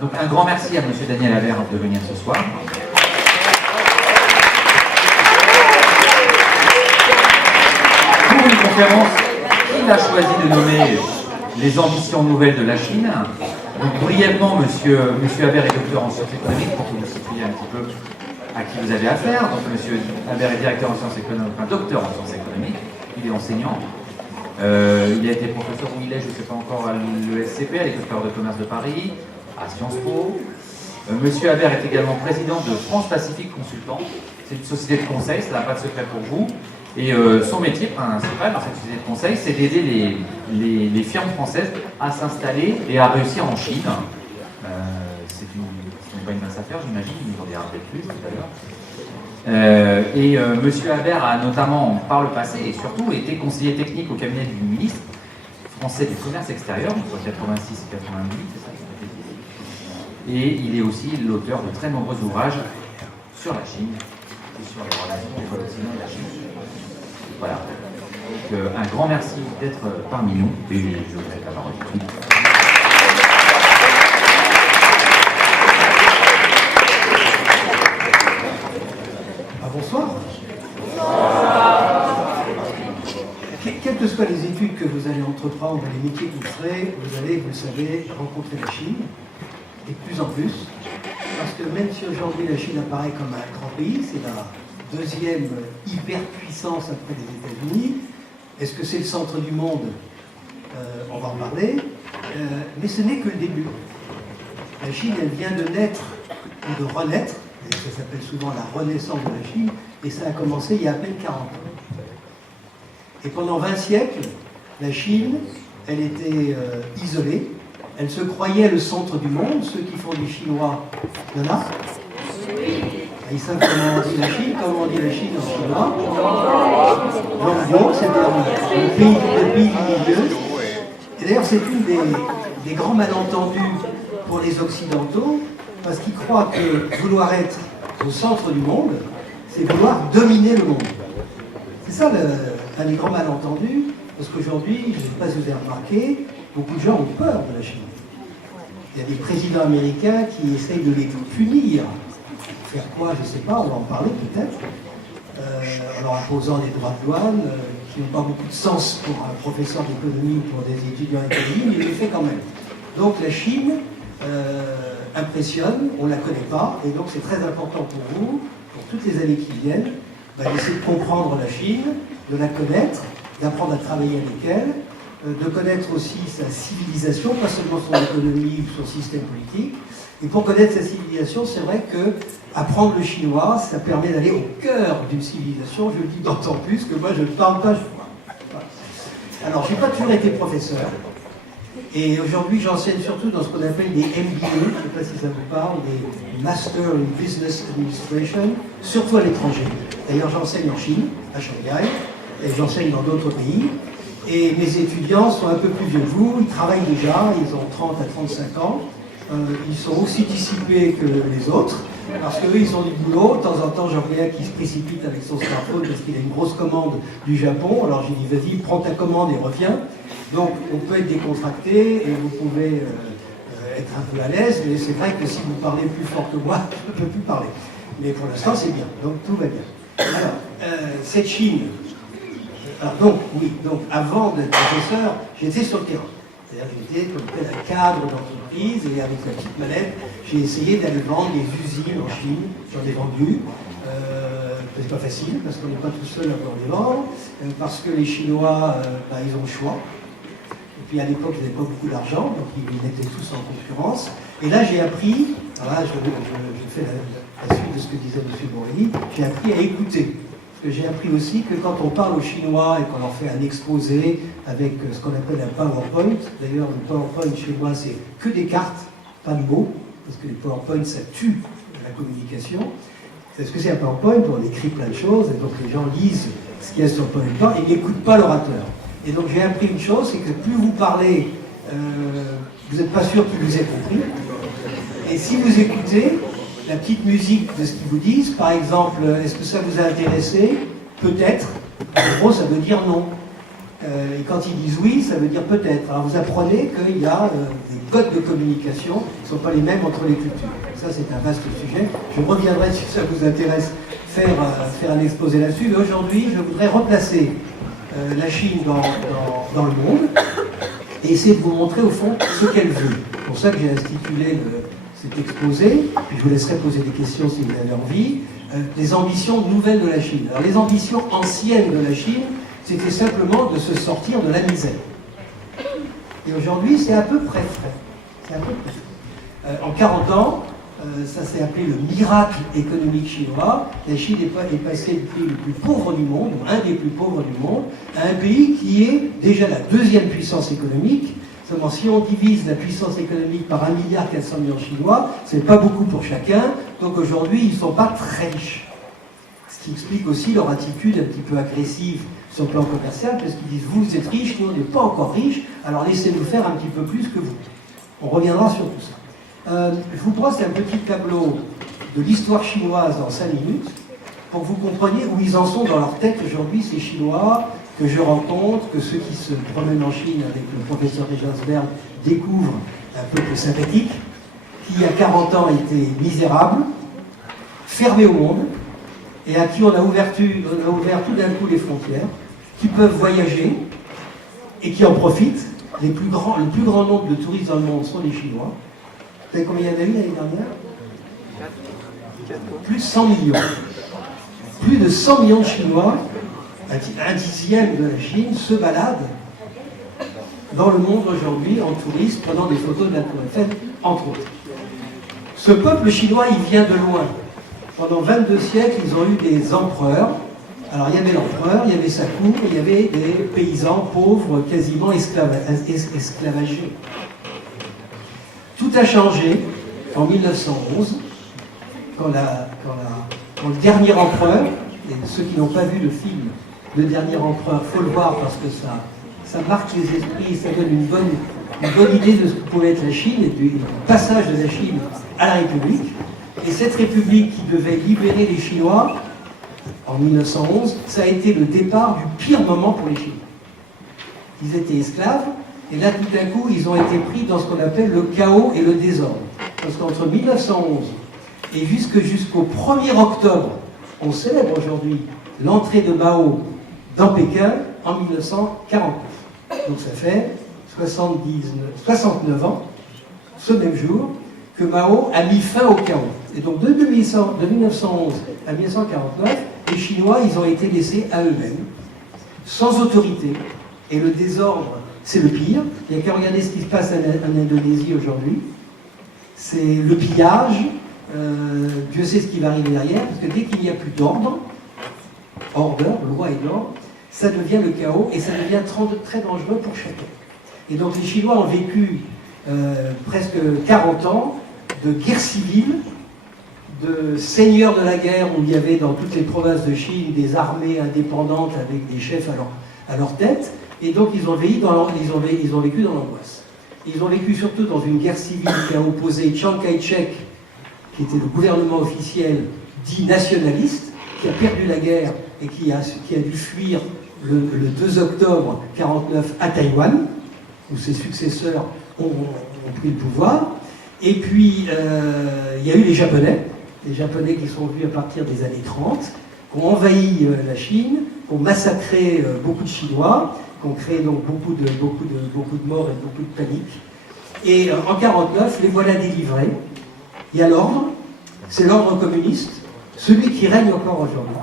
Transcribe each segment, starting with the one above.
Donc un grand merci à M. Daniel Habert de venir ce soir. Pour une conférence qu'il a choisi de nommer les ambitions nouvelles de la Chine. Donc brièvement, monsieur Habert est docteur en sciences économiques pour que vous situiez un petit peu à qui vous avez affaire. Donc monsieur Habert est directeur en sciences économiques, enfin docteur en sciences économiques, il est enseignant. Il a été professeur où il est, je ne sais pas encore, à l'ESCP, à l'École supérieure de commerce de Paris, à Sciences Po. Monsieur Habert est également président de France Pacifique Consultant. C'est une société de conseil, ça n'a pas de secret pour vous. Et son métier principal dans cette société de conseil, c'est d'aider les firmes françaises à s'installer et à réussir en Chine. Ce n'est pas une mince affaire, j'imagine, il nous en dira peut-être plus tout à l'heure. Monsieur Habert a notamment, par le passé, et surtout, été conseiller technique au cabinet du ministre français du commerce extérieur, entre 86 et 88, c'est ça. Et il est aussi l'auteur de très nombreux ouvrages sur la Chine et sur les relations entre l'Occident et la Chine. Voilà. Donc, un grand merci d'être parmi nous et je vous laisse la parole tout de suite. Bonsoir. Quelles que soient les études que vous allez entreprendre, les métiers que vous ferez, vous allez, vous le savez, rencontrer la Chine, et de plus en plus, parce que même si aujourd'hui la Chine apparaît comme un grand pays, c'est la deuxième hyperpuissance après les États-Unis. Est-ce que c'est le centre du monde? On va en parler, mais ce n'est que le début. La Chine, elle vient de naître, ou de renaître, et ça s'appelle souvent la renaissance de la Chine, et ça a commencé il y a à peine 40 ans. Et pendant 20 siècles, la Chine, elle était isolée, elle se croyait le centre du monde. Ceux qui font du chinois, il y en a? Ils savent comment on dit la Chine, comment on dit la Chine en chinois. Donc, c'est le pays du milieu. Et d'ailleurs, c'est une des grands malentendus pour les Occidentaux, parce qu'ils croient que vouloir être au centre du monde, c'est vouloir dominer le monde. C'est ça un des grands malentendus, parce qu'aujourd'hui, je ne sais pas si vous avez remarqué, beaucoup de gens ont peur de la Chine. Il y a des présidents américains qui essayent de les punir. Faire quoi, je ne sais pas, on va en parler peut-être, en leur imposant des droits de douane qui n'ont pas beaucoup de sens pour un professeur d'économie ou pour des étudiants d'économie, mais il le fait quand même. Donc la Chine impressionne, on ne la connaît pas, et donc c'est très important pour vous, pour toutes les années qui viennent, d'essayer de comprendre la Chine, de la connaître, d'apprendre à travailler avec elle, de connaître aussi sa civilisation, pas seulement son économie ou son système politique. Et pour connaître sa civilisation, c'est vrai que apprendre le chinois, ça permet d'aller au cœur d'une civilisation. Je le dis d'autant plus que moi, je ne parle pas chinois. Voilà. Alors, je n'ai pas toujours été professeur. Et aujourd'hui, j'enseigne surtout dans ce qu'on appelle des MBA, je ne sais pas si ça vous parle, des Master in Business Administration, surtout à l'étranger. D'ailleurs, j'enseigne en Chine, à Shanghai, et j'enseigne dans d'autres pays. Et mes étudiants sont un peu plus vieux que vous, ils travaillent déjà, ils ont 30 à 35 ans. Ils sont aussi dissipés que les autres, parce qu'eux, ils ont du boulot. De temps en temps, j'en vois un qui se précipite avec son smartphone parce qu'il a une grosse commande du Japon. Alors j'ai dit, vas-y, prends ta commande et reviens. Donc, on peut être décontracté et vous pouvez être un peu à l'aise, mais c'est vrai que si vous parlez plus fort que moi, je ne peux plus parler. Mais pour l'instant, c'est bien, donc tout va bien. Alors, cette Chine, donc avant d'être professeur, j'étais sur le terrain. C'est-à-dire que j'étais comme un cadre d'entreprise et avec la petite manette, j'ai essayé d'aller vendre des usines en Chine. J'en ai vendu. C'est pas facile parce qu'on n'est pas tout seul à pouvoir les vendre, parce que les Chinois, ils ont le choix. Et puis à l'époque, ils n'avaient pas beaucoup d'argent, donc ils étaient tous en concurrence. Et là, j'ai appris, alors là, je fais la suite de ce que disait M. Borelli, j'ai appris à écouter. Parce que j'ai appris aussi que quand on parle aux Chinois et qu'on leur fait un exposé avec ce qu'on appelle un PowerPoint, d'ailleurs le PowerPoint chez moi c'est que des cartes, pas de mots, parce que les PowerPoint ça tue la communication. C'est ce que c'est un PowerPoint, on écrit plein de choses, et donc les gens lisent ce qu'il y a sur le PowerPoint et n'écoutent pas l'orateur. Et donc j'ai appris une chose, c'est que plus vous parlez, vous n'êtes pas sûr qu'il vous ait compris. Et si vous écoutez la petite musique de ce qu'ils vous disent, par exemple, est-ce que ça vous a intéressé? Peut-être. En gros, ça veut dire non. Et quand ils disent oui, ça veut dire peut-être. Alors vous apprenez qu'il y a des codes de communication qui ne sont pas les mêmes entre les cultures. Ça, c'est un vaste sujet. Je reviendrai, si ça vous intéresse, faire un exposé là-dessus. Mais aujourd'hui, je voudrais replacer la Chine dans le monde et essayer de vous montrer, au fond, ce qu'elle veut. C'est pour ça que j'ai institué cet exposé. Puis je vous laisserai poser des questions si vous avez envie. Les ambitions nouvelles de la Chine. Alors, les ambitions anciennes de la Chine, c'était simplement de se sortir de la misère. Et aujourd'hui, c'est à peu près frais. C'est à peu près frais. En 40 ans, ça s'est appelé le miracle économique chinois. La Chine est passée du pays le plus pauvre du monde, ou un des plus pauvres du monde, à un pays qui est déjà la deuxième puissance économique. Seulement, si on divise la puissance économique par 1,4 milliard de Chinois, c'est pas beaucoup pour chacun. Donc aujourd'hui, ils ne sont pas très riches. Ce qui explique aussi leur attitude un petit peu agressive sur le plan commercial, parce qu'ils disent, vous êtes riches, nous on n'est pas encore riches, alors laissez-nous faire un petit peu plus que vous. On reviendra sur tout ça. Je vous brosse un petit tableau de l'histoire chinoise en 5 minutes, pour que vous compreniez où ils en sont dans leur tête aujourd'hui, ces Chinois que je rencontre, que ceux qui se promènent en Chine avec le professeur Regensberg découvrent un peuple sympathique, qui il y a 40 ans était misérable, fermé au monde, et à qui on a ouvert tout d'un coup les frontières, qui peuvent voyager et qui en profitent. Le plus grand nombre de touristes dans le monde sont les Chinois. Vous savez combien il y en a eu l'année dernière? Plus de 100 millions. Plus de 100 millions de Chinois, un dixième de la Chine, se baladent dans le monde aujourd'hui en touriste, prenant des photos de la Tour Eiffel, entre autres. Ce peuple chinois, il vient de loin. Pendant 22 siècles, ils ont eu des empereurs. Alors, il y avait l'empereur, il y avait sa cour, il y avait des paysans pauvres, quasiment esclavagés. Tout a changé en 1911, quand le dernier empereur, et ceux qui n'ont pas vu le film Le Dernier Empereur, il faut le voir parce que ça marque les esprits, ça donne une bonne idée de ce que pouvait être la Chine et du passage de la Chine à la République. Et cette République qui devait libérer les Chinois en 1911, ça a été le départ du pire moment pour les Chinois. Ils étaient esclaves, et là tout d'un coup, ils ont été pris dans ce qu'on appelle le chaos et le désordre. Parce qu'entre 1911 et jusqu'au 1er octobre, on célèbre aujourd'hui l'entrée de Mao dans Pékin en 1949. Donc ça fait 69 ans, ce même jour, que Mao a mis fin au chaos. Et donc de 1911 à 1949, les Chinois, ils ont été laissés à eux-mêmes, sans autorité. Et le désordre, c'est le pire. Il n'y a qu'à regarder ce qui se passe en Indonésie aujourd'hui. C'est le pillage. Dieu sait ce qui va arriver derrière, parce que dès qu'il n'y a plus d'ordre, loi et ordre, ça devient le chaos et ça devient très dangereux pour chacun. Et donc les Chinois ont vécu presque 40 ans de guerre civile, de seigneurs de la guerre, où il y avait dans toutes les provinces de Chine des armées indépendantes avec des chefs à leur tête, et donc ils ont vécu dans l'angoisse. Ils ont vécu surtout dans une guerre civile qui a opposé Chiang Kai-shek, qui était le gouvernement officiel dit nationaliste, qui a perdu la guerre et qui a dû fuir le 2 octobre 1949 à Taïwan, où ses successeurs ont pris le pouvoir. Et puis, il y a eu les Japonais qui sont venus à partir des années 30, qui ont envahi la Chine, qui ont massacré beaucoup de Chinois, qui ont créé donc beaucoup de morts et beaucoup de panique. Et en 1949, les voilà délivrés. Il y a l'ordre, c'est l'ordre communiste, celui qui règne encore aujourd'hui.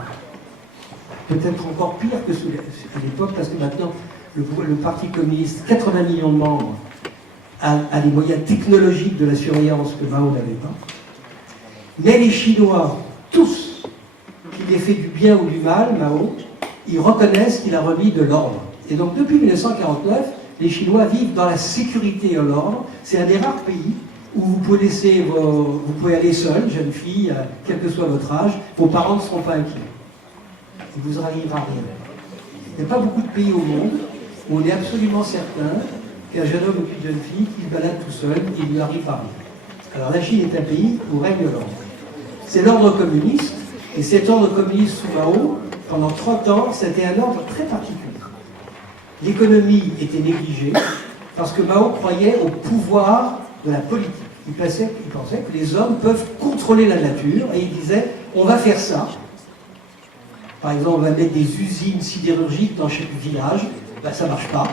Peut-être encore pire que à l'époque, parce que maintenant, le Parti communiste, 80 millions de membres, a les moyens technologiques de la surveillance que Mao n'avait pas. Mais les Chinois, tous, qu'il ait fait du bien ou du mal, Mao, ils reconnaissent qu'il a remis de l'ordre. Et donc depuis 1949, les Chinois vivent dans la sécurité et l'ordre. C'est un des rares pays où vous pouvez aller seul, jeune fille, quel que soit votre âge, vos parents ne seront pas inquiets. Il vous arrivera rien. Il n'y a pas beaucoup de pays au monde où on est absolument certain qu'un jeune homme ou une jeune fille qui se balade tout seul, il ne lui arrive rien. Alors la Chine est un pays où règne l'ordre. C'est l'ordre communiste, et cet ordre communiste sous Mao, pendant 30 ans, c'était un ordre très particulier. l'économie était négligée, parce que Mao croyait au pouvoir de la politique. Il pensait que les hommes peuvent contrôler la nature, et il disait, on va faire ça. Par exemple, on va mettre des usines sidérurgiques dans chaque village, ben, ça ne marche pas.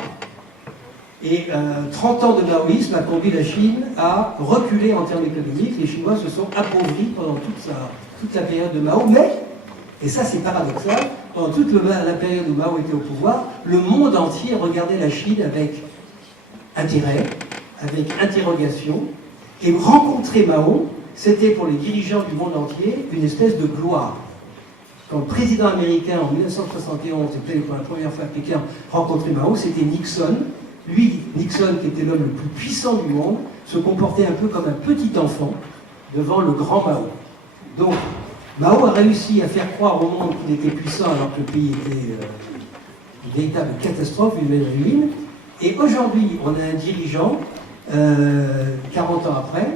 Et 30 ans de maoïsme a conduit la Chine à reculer en termes économiques. Les Chinois se sont appauvris pendant toute la période de Mao, mais, et ça c'est paradoxal, pendant toute la période où Mao était au pouvoir, le monde entier regardait la Chine avec intérêt, avec interrogation, et rencontrer Mao, c'était pour les dirigeants du monde entier une espèce de gloire. Quand le président américain en 1971, c'était pour la première fois à Pékin, rencontrait Mao, c'était Nixon. Lui, Nixon, qui était l'homme le plus puissant du monde, se comportait un peu comme un petit enfant devant le grand Mao. Donc, Mao a réussi à faire croire au monde qu'il était puissant alors que le pays était une véritable catastrophe, une ruine. Et aujourd'hui, on a un dirigeant, 40 ans après,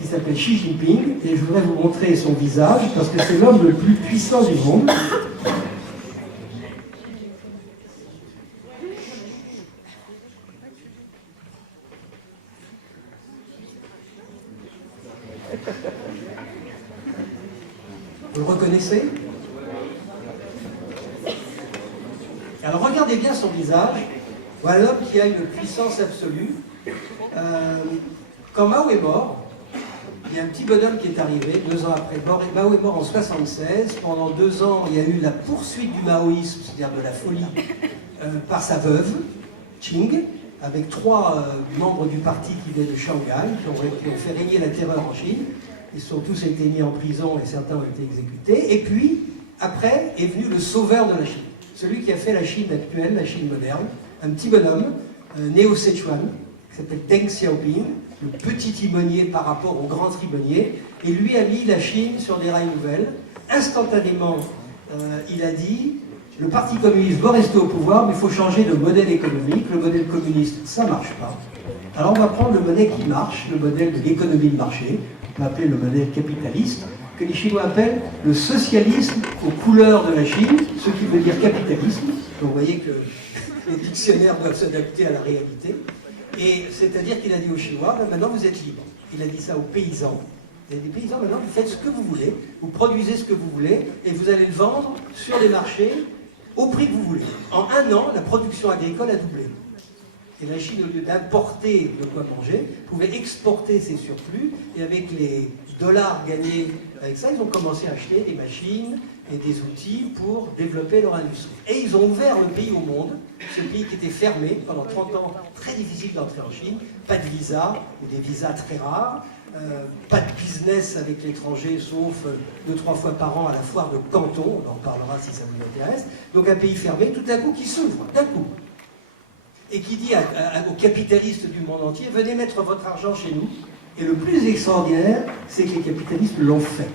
qui s'appelle Xi Jinping, et je voudrais vous montrer son visage, parce que c'est l'homme le plus puissant du monde. Vous le reconnaissez? Alors regardez bien son visage. Voilà l'homme qui a une puissance absolue. Quand Mao est mort, il y a un petit bonhomme qui est arrivé 2 ans après. Mao est mort en 1976. Pendant 2 ans, il y a eu la poursuite du maoïsme, c'est-à-dire de la folie, par sa veuve, Qing, avec 3 membres du parti qui venaient de Shanghai, qui ont fait régner la terreur en Chine. Ils ont tous été mis en prison et certains ont été exécutés. Et puis, après, est venu le sauveur de la Chine. Celui qui a fait la Chine actuelle, la Chine moderne. Un petit bonhomme, né au Sichuan, qui s'appelle Deng Xiaoping, le petit timonier par rapport au grand timonier. Et lui a mis la Chine sur des rails nouvelles. Instantanément, il a dit, le Parti communiste doit rester au pouvoir, mais il faut changer de modèle économique. Le modèle communiste, ça ne marche pas. Alors on va prendre le modèle qui marche, le modèle de l'économie de marché. On peut appeler le modèle capitaliste, que les Chinois appellent le socialisme aux couleurs de la Chine, ce qui veut dire capitalisme. Donc vous voyez que les dictionnaires doivent s'adapter à la réalité. Et c'est-à-dire qu'il a dit aux Chinois, ben maintenant vous êtes libres. Il a dit ça aux paysans. Il a dit, paysans, maintenant vous faites ce que vous voulez, vous produisez ce que vous voulez, et vous allez le vendre sur les marchés au prix que vous voulez. En 1 an, la production agricole a doublé. Et la Chine, au lieu d'importer de quoi manger, pouvait exporter ses surplus, et avec les dollars gagnés avec ça, ils ont commencé à acheter des machines et des outils pour développer leur industrie. Et ils ont ouvert le pays au monde, ce pays qui était fermé pendant 30 ans, très difficile d'entrer en Chine, pas de visa, ou des visas très rares, pas de business avec l'étranger, sauf 2-3 fois par an à la foire de Canton, on en parlera si ça vous intéresse. Donc un pays fermé, tout d'un coup, qui s'ouvre, d'un coup. Et qui dit aux capitalistes du monde entier, venez mettre votre argent chez nous. Et le plus extraordinaire, c'est que les capitalistes l'ont fait.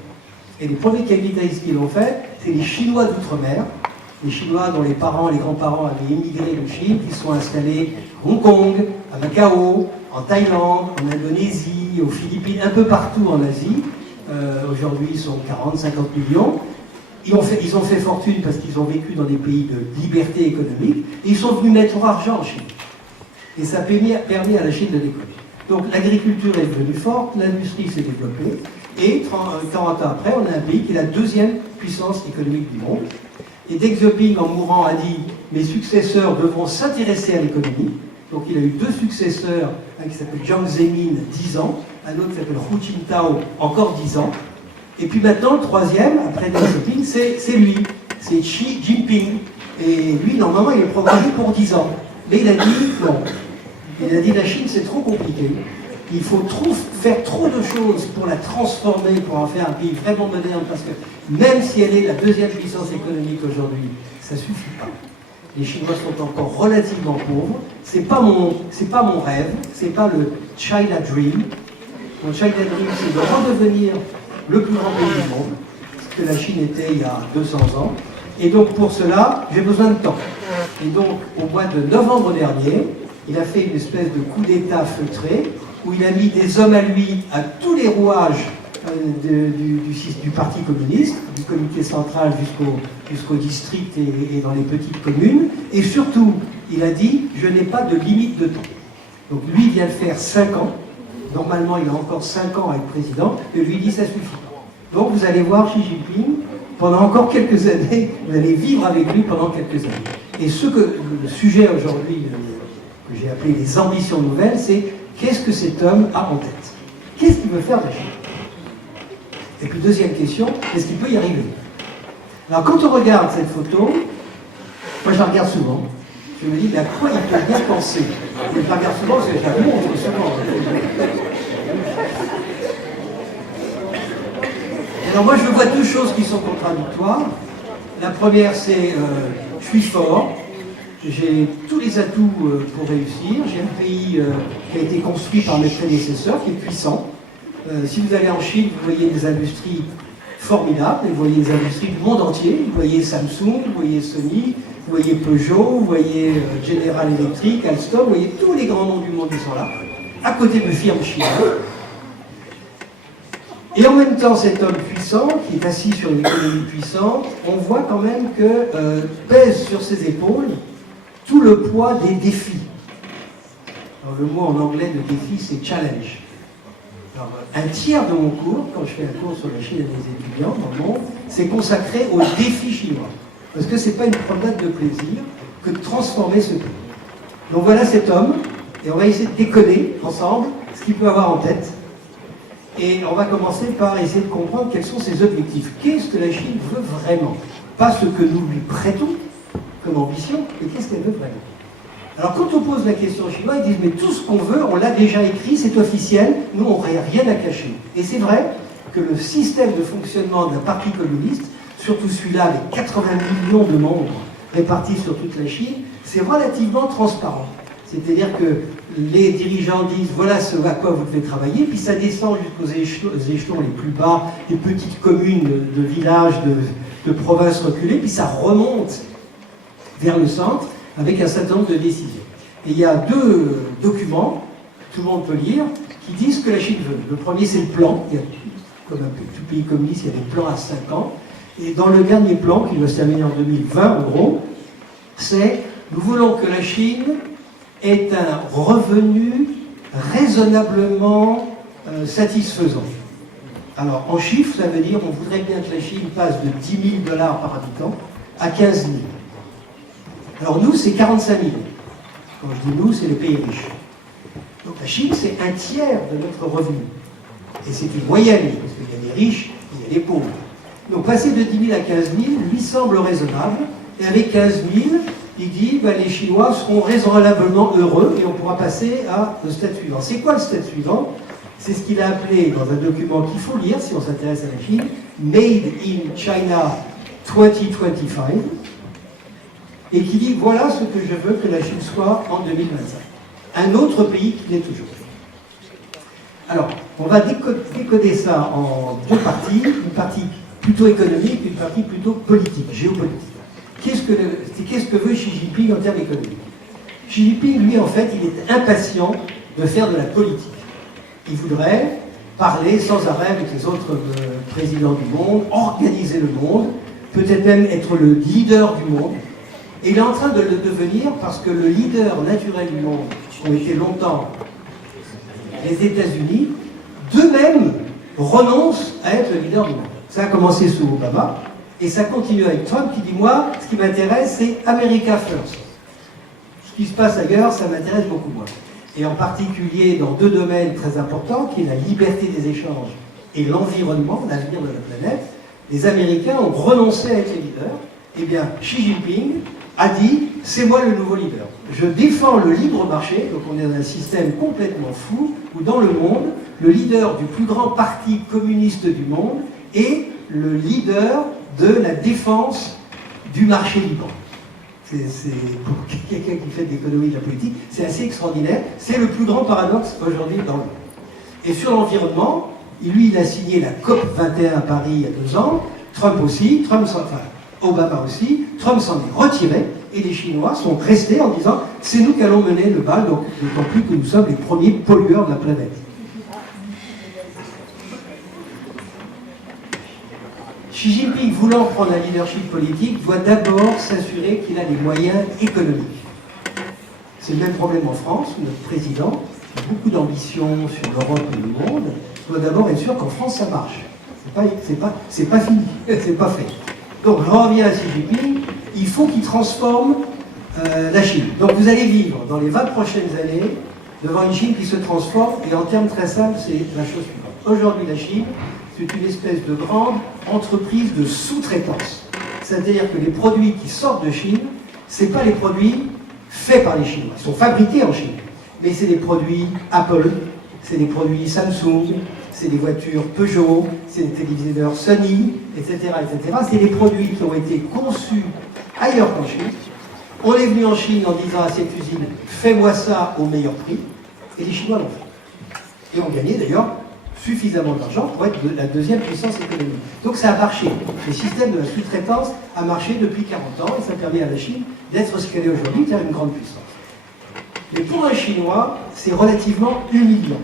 Et les premiers capitalistes qui l'ont fait, c'est les Chinois d'outre-mer, les Chinois dont les parents, les grands-parents avaient émigré de Chine, qui sont installés à Hong Kong, à Macao, en Thaïlande, en Indonésie, aux Philippines, un peu partout en Asie. Aujourd'hui, ils sont 40-50 millions. Ils ont fait fortune parce qu'ils ont vécu dans des pays de liberté économique, et ils sont venus mettre leur argent en Chine. Et ça a permis à la Chine de décoller. Donc l'agriculture est devenue forte, l'industrie s'est développée, et 40 ans après, on a un pays qui est la 2e puissance économique du monde. Et Deng Xiaoping, en mourant, a dit « Mes successeurs devront s'intéresser à l'économie ». Donc il a eu 2 successeurs, un qui s'appelle Jiang Zemin, 10 ans, un autre qui s'appelle Hu Jintao, encore 10 ans. Et puis maintenant, le 3e, après Deng Xiaoping, c'est lui, c'est Xi Jinping. Et lui, normalement, il est programmé pour 10 ans. Mais il a dit non. Il a dit la Chine, c'est trop compliqué. Il faut faire trop de choses pour la transformer, pour en faire un pays vraiment moderne, parce que même si elle est la 2e puissance économique aujourd'hui, ça ne suffit pas. Les Chinois sont encore relativement pauvres. C'est pas mon rêve, c'est pas le China Dream. Mon China Dream, c'est de redevenir le plus grand pays du monde, ce que la Chine était il y a 200 ans. Et donc pour cela, j'ai besoin de temps. Et donc au mois de novembre dernier, il a fait une espèce de coup d'État feutré, où il a mis des hommes à lui à tous les rouages du Parti communiste, du comité central jusqu'au district et dans les petites communes. Et surtout, il a dit, je n'ai pas de limite de temps. Donc lui vient de faire 5 ans. Normalement, il a encore 5 ans à être président. Et lui dit, ça suffit. Donc vous allez voir Xi Jinping pendant encore quelques années. Vous allez vivre avec lui pendant quelques années. Et le sujet aujourd'hui que j'ai appelé les ambitions nouvelles, c'est qu'est-ce que cet homme a en tête? Qu'est-ce qu'il veut faire de la Chine? Et puis deuxième question, est-ce qu'il peut y arriver? Alors quand on regarde cette photo, moi je la regarde souvent, je me dis, mais à quoi il peut bien penser? Je la regarde souvent parce que je la montre souvent. Alors moi je vois deux choses qui sont contradictoires. La première c'est, je suis fort, j'ai tous les atouts pour réussir, j'ai un pays qui a été construit par mes prédécesseurs, qui est puissant. Si vous allez en Chine, vous voyez des industries formidables, vous voyez des industries du monde entier, vous voyez Samsung, vous voyez Sony, vous voyez Peugeot, vous voyez General Electric, Alstom, vous voyez tous les grands noms du monde qui sont là, à côté de firmes chinoises. Et en même temps, cet homme puissant, qui est assis sur une économie puissante, on voit quand même que pèse sur ses épaules tout le poids des défis. Alors, le mot en anglais de défi, c'est challenge. Alors, un tiers de mon cours, quand je fais un cours sur la Chine à des étudiants dans le monde, c'est consacré aux défis chinois. Parce que ce n'est pas une promenade de plaisir que de transformer ce pays. Donc voilà cet homme, et on va essayer de décoder ensemble ce qu'il peut avoir en tête. Et on va commencer par essayer de comprendre quels sont ses objectifs. Qu'est-ce que la Chine veut vraiment? Pas ce que nous lui prêtons comme ambition, mais qu'est-ce qu'elle veut vraiment? Alors quand on pose la question aux Chinois, ils disent mais tout ce qu'on veut, on l'a déjà écrit, c'est officiel, nous on n'a rien à cacher. Et c'est vrai que le système de fonctionnement d'un parti communiste, surtout celui-là avec 80 millions de membres répartis sur toute la Chine, c'est relativement transparent. C'est-à-dire que les dirigeants disent voilà ce à quoi vous devez travailler, puis ça descend jusqu'aux échelons les plus bas, les petites communes de villages, de provinces reculées, puis ça remonte vers le centre avec un certain nombre de décisions. Et il y a deux documents, tout le monde peut lire, qui disent ce que la Chine veut. Le premier, c'est le plan. Il y a, comme un peu tout pays communiste, il y a des plans à 5 ans. Et dans le dernier plan, qui doit se terminer en 2020, en gros, c'est nous voulons que la Chine ait un revenu raisonnablement satisfaisant. Alors, en chiffres, ça veut dire on voudrait bien que la Chine passe de 10 000 $ par habitant à 15 000. Alors nous, c'est 45 000. Quand je dis nous, c'est les pays riches. Donc la Chine, c'est un tiers de notre revenu. Et c'est une moyenne, parce qu'il y a les riches et il y a les pauvres. Donc passer de 10 000 à 15 000 lui semble raisonnable. Et avec 15 000, il dit les Chinois seront raisonnablement heureux et on pourra passer au stade suivant. C'est quoi le stade suivant? C'est ce qu'il a appelé dans un document qu'il faut lire si on s'intéresse à la Chine, Made in China 2025. Et qui dit voilà ce que je veux que la Chine soit en 2025. Un autre pays qui l'est toujours. Alors, on va décoder ça en deux parties, une partie plutôt économique, une partie plutôt politique, géopolitique. Qu'est-ce que veut Xi Jinping en termes économiques? Xi Jinping, lui, en fait, il est impatient de faire de la politique. Il voudrait parler sans arrêt avec les autres présidents du monde, organiser le monde, peut-être même être le leader du monde. Et il est en train de le devenir parce que le leader naturel du monde ont été longtemps les États-Unis, d'eux-mêmes renoncent à être le leader du monde. Ça a commencé sous Obama et ça continue avec Trump qui dit moi, ce qui m'intéresse, c'est America First. Ce qui se passe ailleurs, ça m'intéresse beaucoup moins. Et en particulier dans deux domaines très importants, qui est la liberté des échanges et l'environnement, l'avenir de la planète, les Américains ont renoncé à être les leaders. Eh bien, Xi Jinping a dit « c'est moi le nouveau leader ». Je défends le libre marché, donc on est dans un système complètement fou, où dans le monde, le leader du plus grand parti communiste du monde est le leader de la défense du marché libre. C'est pour quelqu'un qui fait de l'économie de la politique, c'est assez extraordinaire. C'est le plus grand paradoxe aujourd'hui dans le monde. Et sur l'environnement, lui, il a signé la COP 21 à Paris il y a 2 ans, Trump aussi, Obama aussi, Trump s'en est retiré, et les Chinois sont restés en disant « c'est nous qui allons mener le bal, donc d'autant plus que nous sommes les premiers pollueurs de la planète ». Xi Jinping, voulant prendre un leadership politique, doit d'abord s'assurer qu'il a des moyens économiques. C'est le même problème en France, où notre président, qui a beaucoup d'ambition sur l'Europe et le monde, doit d'abord être sûr qu'en France ça marche. C'est pas fini, c'est pas fait. Donc je reviens à Xi Jinping, il faut qu'il transforme la Chine. Donc vous allez vivre dans les 20 prochaines années devant une Chine qui se transforme, et en termes très simples, c'est la chose suivante. Aujourd'hui, la Chine, c'est une espèce de grande entreprise de sous-traitance. C'est-à-dire que les produits qui sortent de Chine, ce n'est pas les produits faits par les Chinois. Ils sont fabriqués en Chine. Mais c'est des produits Apple, c'est des produits Samsung, c'est des voitures Peugeot, c'est des téléviseurs Sony, etc. etc. C'est des produits qui ont été conçus ailleurs qu'en Chine. On est venu en Chine en disant à cette usine, fais-moi ça au meilleur prix, et les Chinois l'ont fait. Et ont gagné d'ailleurs suffisamment d'argent pour être la deuxième puissance économique. Donc ça a marché. Le système de la sous-traitance a marché depuis 40 ans, et ça permet à la Chine d'être ce qu'elle est aujourd'hui, c'est-à-dire une grande puissance. Mais pour un Chinois, c'est relativement humiliant.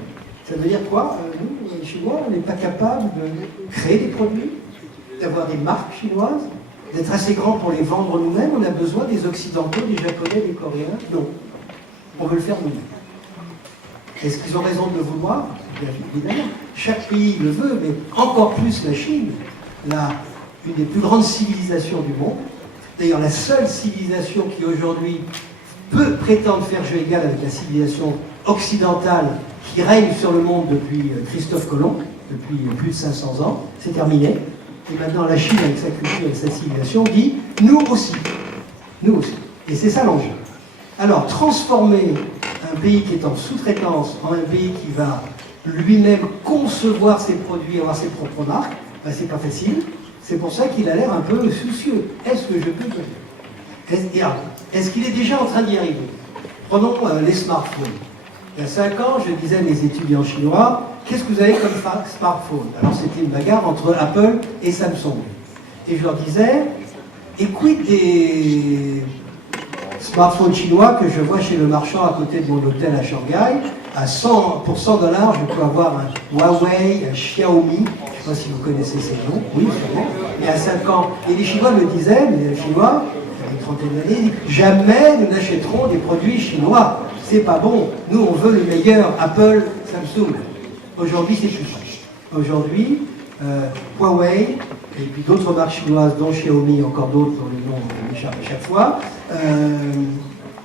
Ça veut dire quoi? Nous, les Chinois, on n'est pas capables de créer des produits, d'avoir des marques chinoises, d'être assez grands pour les vendre nous-mêmes. On a besoin des Occidentaux, des Japonais, des Coréens. Non. On veut le faire nous-mêmes. Est-ce qu'ils ont raison de le vouloir? Bien évidemment. Chaque pays le veut, mais encore plus la Chine, une des plus grandes civilisations du monde. D'ailleurs, la seule civilisation qui aujourd'hui peut prétendre faire jeu égal avec la civilisation occidentale qui règne sur le monde depuis Christophe Colomb, depuis plus de 500 ans, c'est terminé. Et maintenant, la Chine, avec sa culture et sa civilisation, dit « nous aussi ». Nous aussi. Et c'est ça l'enjeu. Alors, transformer un pays qui est en sous-traitance en un pays qui va lui-même concevoir ses produits, avoir ses propres marques, ben, c'est pas facile. C'est pour ça qu'il a l'air un peu soucieux. Est-ce que je peux devenir? Est-ce qu'il est déjà en train d'y arriver? Prenons les smartphones. Il y a 5 ans, je disais à mes étudiants chinois, qu'est-ce que vous avez comme smartphone? Alors c'était une bagarre entre Apple et Samsung. Et je leur disais, écoute des smartphones chinois que je vois chez le marchand à côté de mon hôtel à Shanghai, pour $100, je peux avoir un Huawei, un Xiaomi, je ne sais pas si vous connaissez ces noms, oui, sûrement, il y a 5 ans. Et les Chinois me disaient, mais les Chinois, il y a une trentaine d'années, jamais nous n'achèterons des produits chinois. C'est pas bon. Nous, on veut le meilleur Apple, Samsung. Aujourd'hui, c'est plus ça. Aujourd'hui, Huawei, et puis d'autres marques chinoises, dont Xiaomi, encore d'autres dont les noms m'échappent à chaque fois,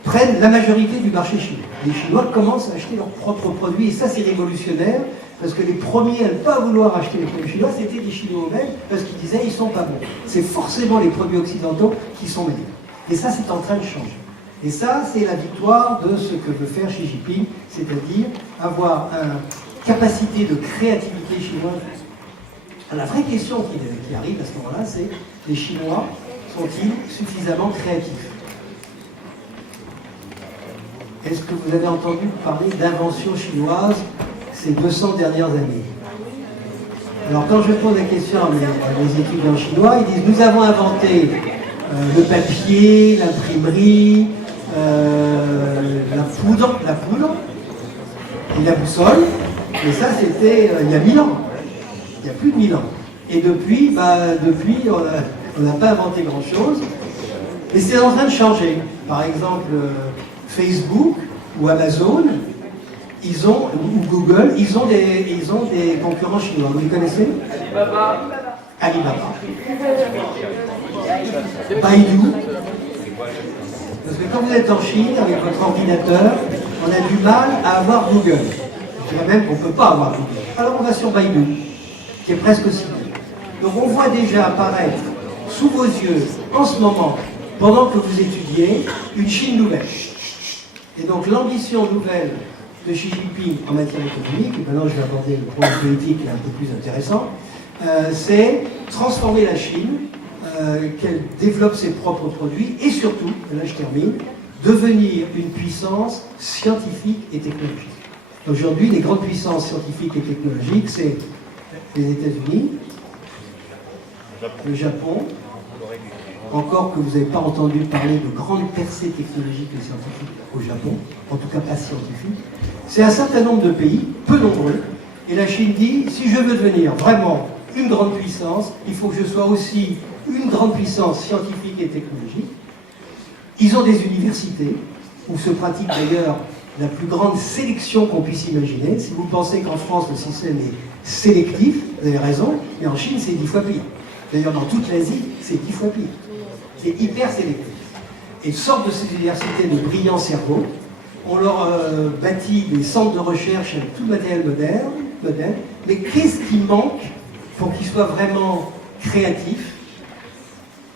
prennent la majorité du marché chinois. Les Chinois commencent à acheter leurs propres produits, et ça, c'est révolutionnaire, parce que les premiers à ne pas vouloir acheter les produits chinois, c'était les Chinois eux-mêmes, parce qu'ils disaient, ils sont pas bons. C'est forcément les produits occidentaux qui sont meilleurs. Et ça, c'est en train de changer. Et ça, c'est la victoire de ce que veut faire Xi Jinping, c'est-à-dire avoir une capacité de créativité chinoise. La vraie question qui arrive à ce moment-là, c'est les Chinois sont-ils suffisamment créatifs? Est-ce que vous avez entendu parler d'inventions chinoises ces 200 dernières années? Alors quand je pose la question à mes étudiants chinois, ils disent nous avons inventé le papier, l'imprimerie, la poudre et la boussole, mais ça c'était il y a 1000 ans, il y a plus de 1000 ans. Et depuis on n'a pas inventé grand-chose, mais c'est en train de changer. Par exemple, Facebook ou Amazon, ou Google, ils ont des concurrents chinois. Vous les connaissez? Alibaba. Baidu. Parce que quand vous êtes en Chine, avec votre ordinateur, on a du mal à avoir Google. Je dirais même qu'on ne peut pas avoir Google. Alors on va sur Baidu, qui est presque aussi bien. Donc on voit déjà apparaître sous vos yeux, en ce moment, pendant que vous étudiez, une Chine nouvelle. Et donc l'ambition nouvelle de Xi Jinping en matière économique, et maintenant je vais aborder le point politique qui est un peu plus intéressant, c'est transformer la Chine, qu'elle développe ses propres produits et surtout, et là je termine, devenir une puissance scientifique et technologique. Aujourd'hui, les grandes puissances scientifiques et technologiques, c'est les États-Unis, le Japon, encore que vous n'avez pas entendu parler de grandes percées technologiques et scientifiques au Japon, en tout cas pas scientifiques. C'est un certain nombre de pays, peu nombreux, et la Chine dit, si je veux devenir vraiment une grande puissance, il faut que je sois aussi une grande puissance scientifique et technologique. Ils ont des universités où se pratique d'ailleurs la plus grande sélection qu'on puisse imaginer. Si vous pensez qu'en France le système est sélectif, vous avez raison, mais en Chine c'est 10 fois pire. D'ailleurs dans toute l'Asie c'est 10 fois pire. C'est hyper sélectif. Et sortent de ces universités de brillants cerveaux. On leur bâtit des centres de recherche avec tout le matériel moderne. Mais qu'est-ce qui manque pour qu'ils soient vraiment créatifs?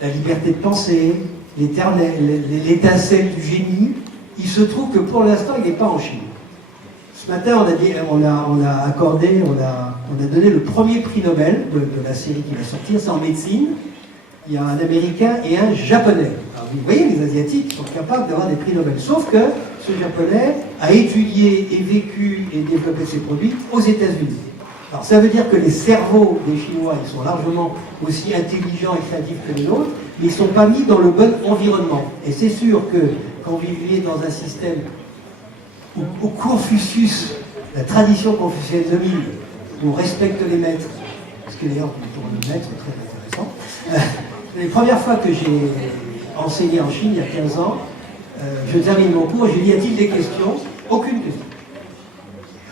La liberté de penser, l'étincelle du génie. Il se trouve que pour l'instant, il n'est pas en Chine. Ce matin, on a donné le premier prix Nobel de la série qui va sortir, c'est en médecine. Il y a un Américain et un Japonais. Alors, vous voyez, les Asiatiques sont capables d'avoir des prix Nobel. Sauf que ce Japonais a étudié et vécu et développé ses produits aux États-Unis. Alors ça veut dire que les cerveaux des Chinois, ils sont largement aussi intelligents et créatifs que les nôtres, mais ils ne sont pas mis dans le bon environnement. Et c'est sûr que quand vous vivez dans un système où Confucius, la tradition confucienne domine, où on respecte les maîtres, ce qui est d'ailleurs pour le maître très intéressant. Les premières fois que j'ai enseigné en Chine, il y a 15 ans, je termine mon cours, j'ai dit, y a-t-il des questions? Aucune question.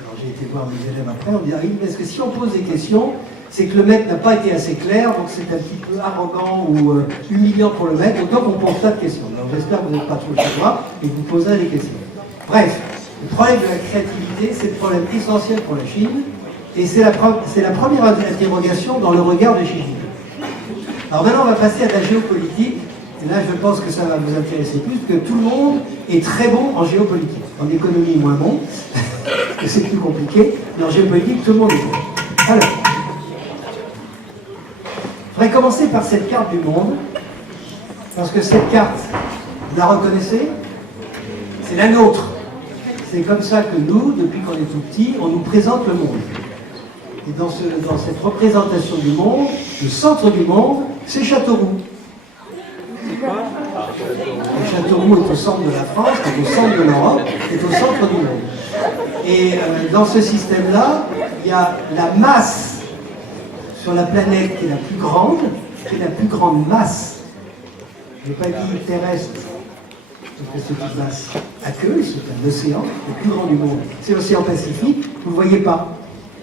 Alors j'ai été voir mes élèves après, on me dit, ah oui, parce que si on pose des questions, c'est que le maître n'a pas été assez clair, donc c'est un petit peu arrogant ou humiliant pour le maître, donc on pose pas de questions. Alors j'espère que vous n'êtes pas trop chez moi et que vous poserez des questions. Bref, le problème de la créativité, c'est le problème essentiel pour la Chine, et c'est la première interrogation dans le regard de Xi Jinping. Alors maintenant, on va passer à la géopolitique. Et là, je pense que ça va vous intéresser plus, que tout le monde est très bon en géopolitique. En économie, moins bon, c'est plus compliqué, mais en géopolitique, tout le monde est bon. Alors, je voudrais commencer par cette carte du monde, parce que cette carte, vous la reconnaissez? C'est la nôtre. C'est comme ça que nous, depuis qu'on est tout petit, on nous présente le monde. Et dans cette représentation du monde, le centre du monde, c'est Châteauroux. Et Châteauroux est au centre de la France, est au centre de l'Europe, est au centre du monde. Et dans ce système-là, il y a la masse sur la planète qui est la plus grande masse. Je n'ai pas dit terrestre, parce que c'est une masse aqueuse, c'est un océan, le plus grand du monde. C'est l'océan Pacifique, vous ne le voyez pas.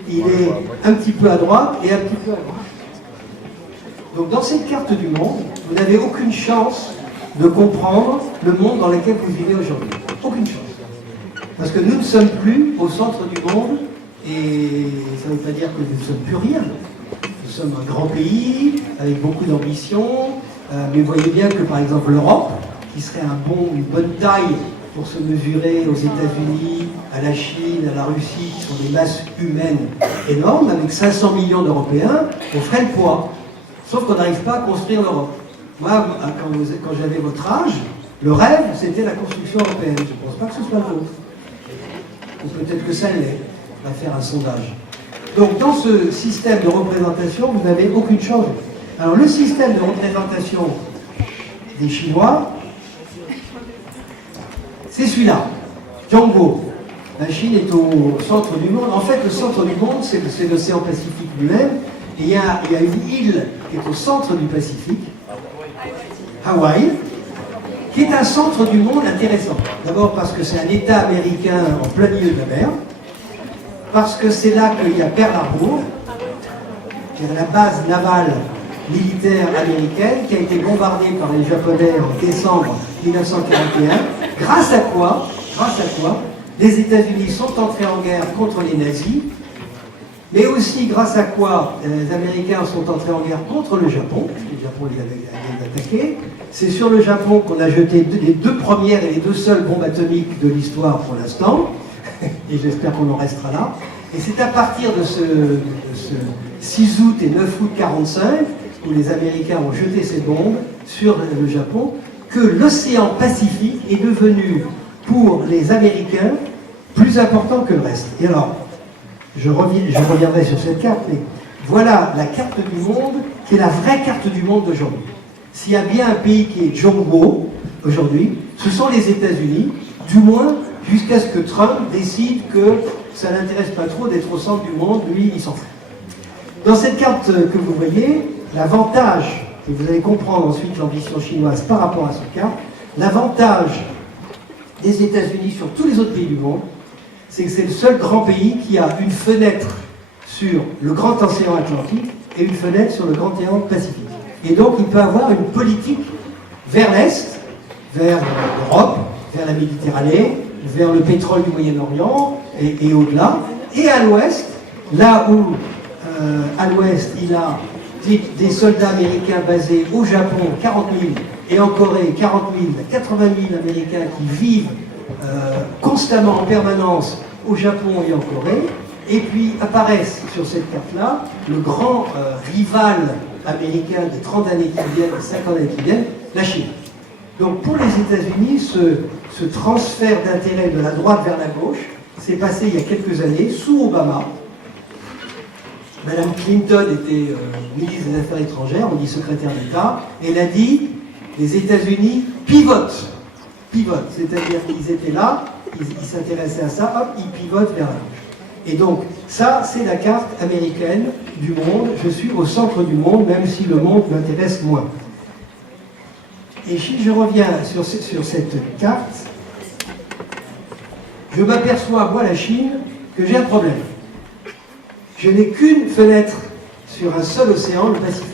Il est un petit peu à droite et un petit peu à gauche. Donc dans cette carte du monde, vous n'avez aucune chance de comprendre le monde dans lequel vous vivez aujourd'hui. Aucune chance. Parce que nous ne sommes plus au centre du monde, et ça ne veut pas dire que nous ne sommes plus rien. Nous sommes un grand pays, avec beaucoup d'ambition, mais vous voyez bien que par exemple l'Europe, qui serait une bonne taille pour se mesurer aux États-Unis, à la Chine, à la Russie, qui sont des masses humaines énormes, avec 500 millions d'Européens, on ferait le poids. Sauf qu'on n'arrive pas à construire l'Europe. Moi, quand j'avais votre âge, le rêve, c'était la construction européenne. Je ne pense pas que ce soit le vôtre. Ou peut-être que ça l'est. On va faire un sondage. Donc, dans ce système de représentation, vous n'avez aucune chance. Alors, le système de représentation des Chinois, c'est celui-là, Jiangguo. La Chine est au centre du monde. En fait, le centre du monde, c'est l'océan Pacifique lui-même. Et il y a une île qui est au centre du Pacifique, Hawaï, qui est un centre du monde intéressant. D'abord parce que c'est un État américain en plein milieu de la mer, parce que c'est là qu'il y a Pearl Harbor, qui est la base navale militaire américaine, qui a été bombardée par les Japonais en décembre 1941, grâce à quoi les États-Unis sont entrés en guerre contre les nazis, mais aussi grâce à quoi les Américains sont entrés en guerre contre le Japon, parce que le Japon les avait attaqués. C'est sur le Japon qu'on a jeté les deux premières et les deux seules bombes atomiques de l'histoire pour l'instant, et j'espère qu'on en restera là. Et c'est à partir de ce 6 août et 9 août 1945, où les Américains ont jeté ces bombes sur le Japon, que l'océan Pacifique est devenu, pour les Américains, plus important que le reste. Et alors, je reviendrai sur cette carte, mais voilà la carte du monde qui est la vraie carte du monde d'aujourd'hui. S'il y a bien un pays qui est Jiangguo aujourd'hui, ce sont les États-Unis, du moins jusqu'à ce que Trump décide que ça n'intéresse pas trop d'être au centre du monde, lui il s'en fout. Dans cette carte que vous voyez, l'avantage, et vous allez comprendre ensuite l'ambition chinoise par rapport à cette carte, l'avantage des États-Unis sur tous les autres pays du monde, c'est que c'est le seul grand pays qui a une fenêtre sur le grand océan Atlantique et une fenêtre sur le grand océan Pacifique. Et donc il peut avoir une politique vers l'Est, vers l'Europe, vers la Méditerranée, vers le pétrole du Moyen-Orient et au-delà, et à l'Ouest, là où à l'Ouest il a des soldats américains basés au Japon, 40 000, et en Corée, 40 000, 80 000 Américains qui vivent constamment, en permanence, au Japon et en Corée. Et puis apparaissent sur cette carte-là le grand rival américain des 30 années qui viennent, des 50 années qui viennent, la Chine. Donc pour les États-Unis, ce transfert d'intérêt de la droite vers la gauche s'est passé il y a quelques années, sous Obama. Madame Clinton était ministre des Affaires étrangères, on dit secrétaire d'État, et elle a dit les États-Unis pivotent, c'est-à-dire qu'ils étaient là, ils s'intéressaient à ça, hop, ils pivotent vers la gauche. Et donc, ça, c'est la carte américaine du monde. Je suis au centre du monde, même si le monde m'intéresse moins. Et si je reviens sur cette carte, je m'aperçois, moi, la Chine, que j'ai un problème. Je n'ai qu'une fenêtre sur un seul océan, le Pacifique.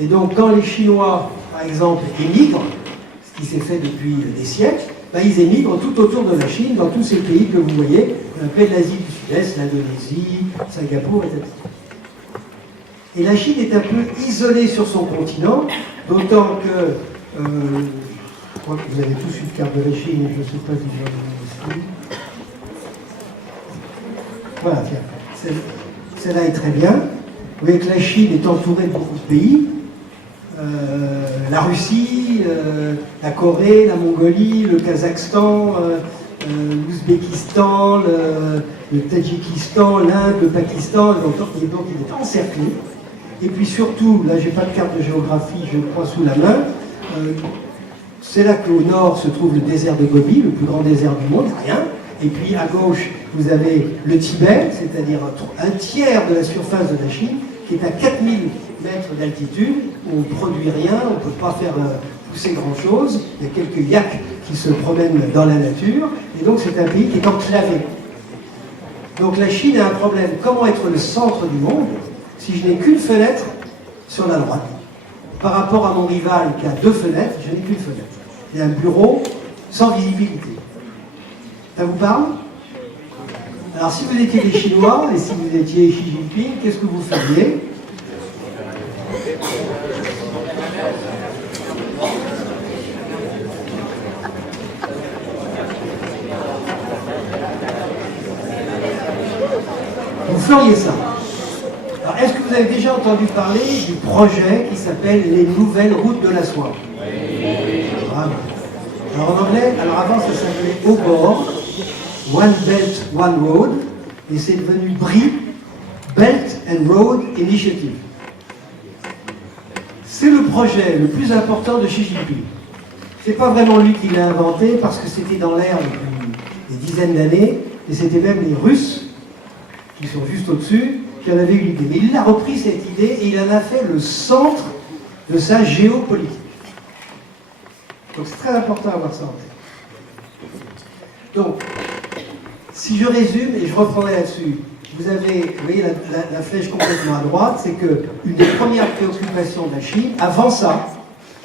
Et donc, quand les Chinois, par exemple, émigrent, ce qui s'est fait depuis des siècles, ils émigrent tout autour de la Chine, dans tous ces pays que vous voyez, qu'on appelle l'Asie du Sud-Est, l'Indonésie, Singapour, etc. Et la Chine est un peu isolée sur son continent, d'autant que, je crois que vous avez tous une carte de la Chine, je ne sais pas si j'en ai ici. Voilà, tiens, celle-là est très bien. Vous voyez que la Chine est entourée de beaucoup de pays. La Russie, la Corée, la Mongolie, le Kazakhstan, l'Ouzbékistan, le Tadjikistan, l'Inde, le Pakistan, donc il est encerclé. Et puis surtout, là j'ai pas de carte de géographie, je crois sous la main, c'est là qu'au nord se trouve le désert de Gobi, le plus grand désert du monde, rien. Et puis à gauche, vous avez le Tibet, c'est-à-dire un tiers de la surface de la Chine, qui est à 4000 mètres d'altitude, où on ne produit rien, on ne peut pas faire pousser grand-chose, il y a quelques yaks qui se promènent dans la nature, et donc c'est un pays qui est enclavé. Donc la Chine a un problème, comment être le centre du monde si je n'ai qu'une fenêtre sur la droite? Par rapport à mon rival qui a deux fenêtres, je n'ai qu'une fenêtre. Il y a un bureau sans visibilité. Ça vous parle? Alors si vous étiez des Chinois, et si vous étiez Xi Jinping, qu'est-ce que vous feriez? Vous feriez ça. Alors est-ce que vous avez déjà entendu parler du projet qui s'appelle les nouvelles routes de la soie? Voilà. Alors en anglais, alors avant ça s'appelait OBOR, One Belt, One Road, et c'est devenu BRI, Belt and Road Initiative. C'est le projet le plus important de Xi Jinping. C'est pas vraiment lui qui l'a inventé, parce que c'était dans l'air depuis des dizaines d'années, et c'était même les Russes, qui sont juste au-dessus, qui en avaient eu l'idée. Mais il a repris cette idée et il en a fait le centre de sa géopolitique. Donc c'est très important d'avoir ça en tête. Donc, si je résume, et je reprendrai là-dessus, vous voyez la flèche complètement à droite, c'est qu'une des premières préoccupations de la Chine, avant ça,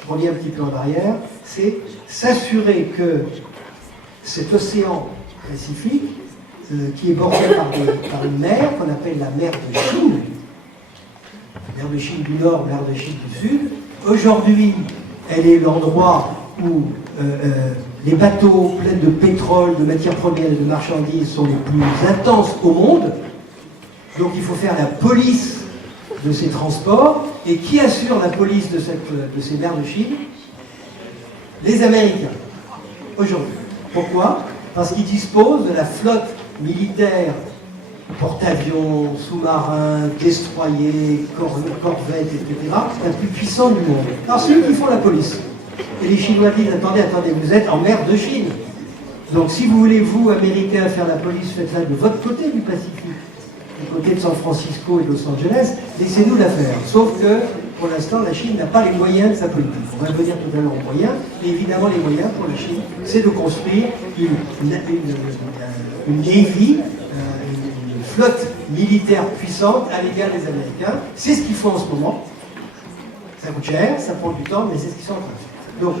je reviens un petit peu en arrière, c'est s'assurer que cet océan Pacifique, qui est bordé par une mer qu'on appelle la mer de Chine, mer de Chine du Nord, mer de Chine du Sud, aujourd'hui, elle est l'endroit où les bateaux pleins de pétrole, de matières premières et de marchandises sont les plus intenses au monde. Donc il faut faire la police de ces transports. Et qui assure la police de ces mers de Chine? Les Américains, aujourd'hui. Pourquoi? Parce qu'ils disposent de la flotte militaire, porte-avions, sous-marins, destroyers, corvettes, etc., la plus puissante du monde. Alors c'est eux qui font la police. Et les Chinois disent, attendez, vous êtes en mer de Chine. Donc si vous voulez, vous, Américains, faire la police, faites-la de votre côté du Pacifique. du côté de San Francisco et de Los Angeles, laissez-nous la faire. Sauf que, pour l'instant, la Chine n'a pas les moyens de sa politique. On va revenir tout à l'heure aux moyens, mais évidemment, les moyens pour la Chine, c'est de construire une Navy, une flotte militaire puissante à l'égal des Américains. C'est ce qu'ils font en ce moment. Ça coûte cher, ça prend du temps, mais c'est ce qu'ils sont en train de faire. Donc,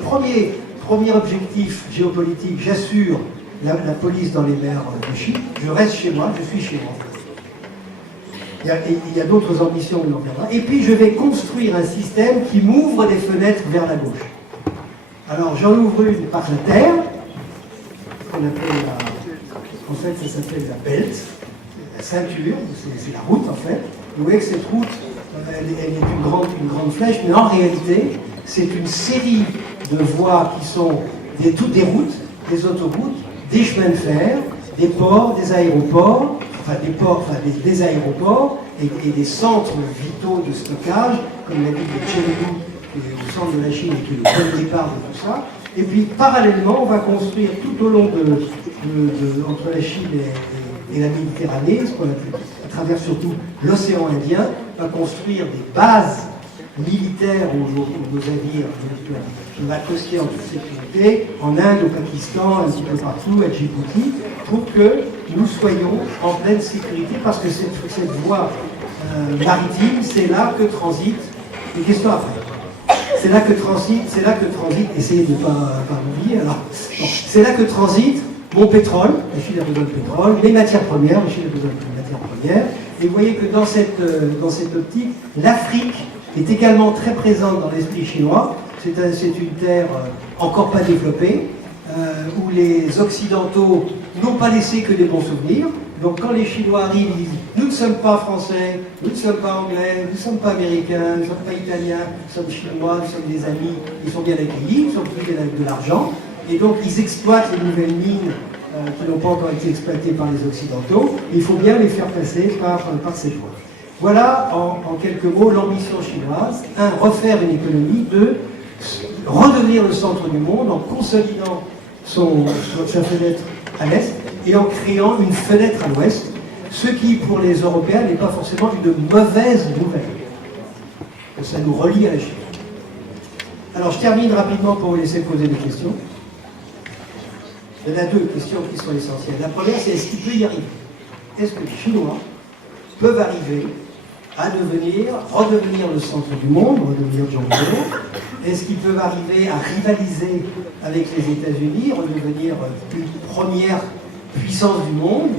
premier objectif géopolitique, j'assure la police dans les mers de Chine. Je reste chez moi, je suis chez moi. Il y a d'autres ambitions où on en reviendra. Et puis, je vais construire un système qui m'ouvre des fenêtres vers la gauche. Alors, j'en ouvre une par la terre, qu'on appelle en fait, ça s'appelle la belt, la ceinture, c'est la route en fait. Vous voyez que cette route, elle est une grande flèche, mais en réalité, c'est une série de voies qui sont des routes, des autoroutes, des chemins de fer, des ports, des aéroports, des aéroports et des centres vitaux de stockage, comme la ville de Chengdu, qui est au centre de la Chine et qui est le point de départ de tout ça. Et puis, parallèlement, on va construire tout au long entre la Chine et la Méditerranée, ce qu'on appelle, à travers surtout l'océan Indien, on va construire des bases militaires aux navires de la côtière en toute sécurité, en Inde, au Pakistan, un petit peu partout, à Djibouti, pour que nous soyons en pleine sécurité, parce que cette voie maritime, c'est là que transite les questions après. C'est là que transite, essayez de ne pas oublier, alors, c'est là que transite mon pétrole, la Chine a besoin de pétrole, les matières premières, la Chine a besoin de matières premières, et vous voyez que dans cette optique, l'Afrique est également très présente dans l'esprit chinois. C'est une terre encore pas développée, où les Occidentaux n'ont pas laissé que des bons souvenirs. Donc quand les Chinois arrivent, ils disent « Nous ne sommes pas français, nous ne sommes pas anglais, nous ne sommes pas américains, nous ne sommes pas italiens, nous sommes chinois, nous sommes des amis, ils sont bien accueillis, ils sont privés de l'argent. » Et donc ils exploitent les nouvelles mines qui n'ont pas encore été exploitées par les Occidentaux. Il faut bien les faire passer par cette voie. Voilà, en quelques mots, l'ambition chinoise. Refaire une économie, redevenir le centre du monde en consolidant sa fenêtre à l'est et en créant une fenêtre à l'ouest, ce qui, pour les Européens, n'est pas forcément une mauvaise nouvelle. Ça nous relie à la Chine. Alors, je termine rapidement pour vous laisser poser des questions. Il y en a deux questions qui sont essentielles. La première, c'est est-ce qu'il peut y arriver? Est-ce que les Chinois peuvent arriver à redevenir le centre du monde, redevenir Zhongzhou? Est-ce qu'ils peuvent arriver à rivaliser avec les États-Unis, redevenir une première puissance du monde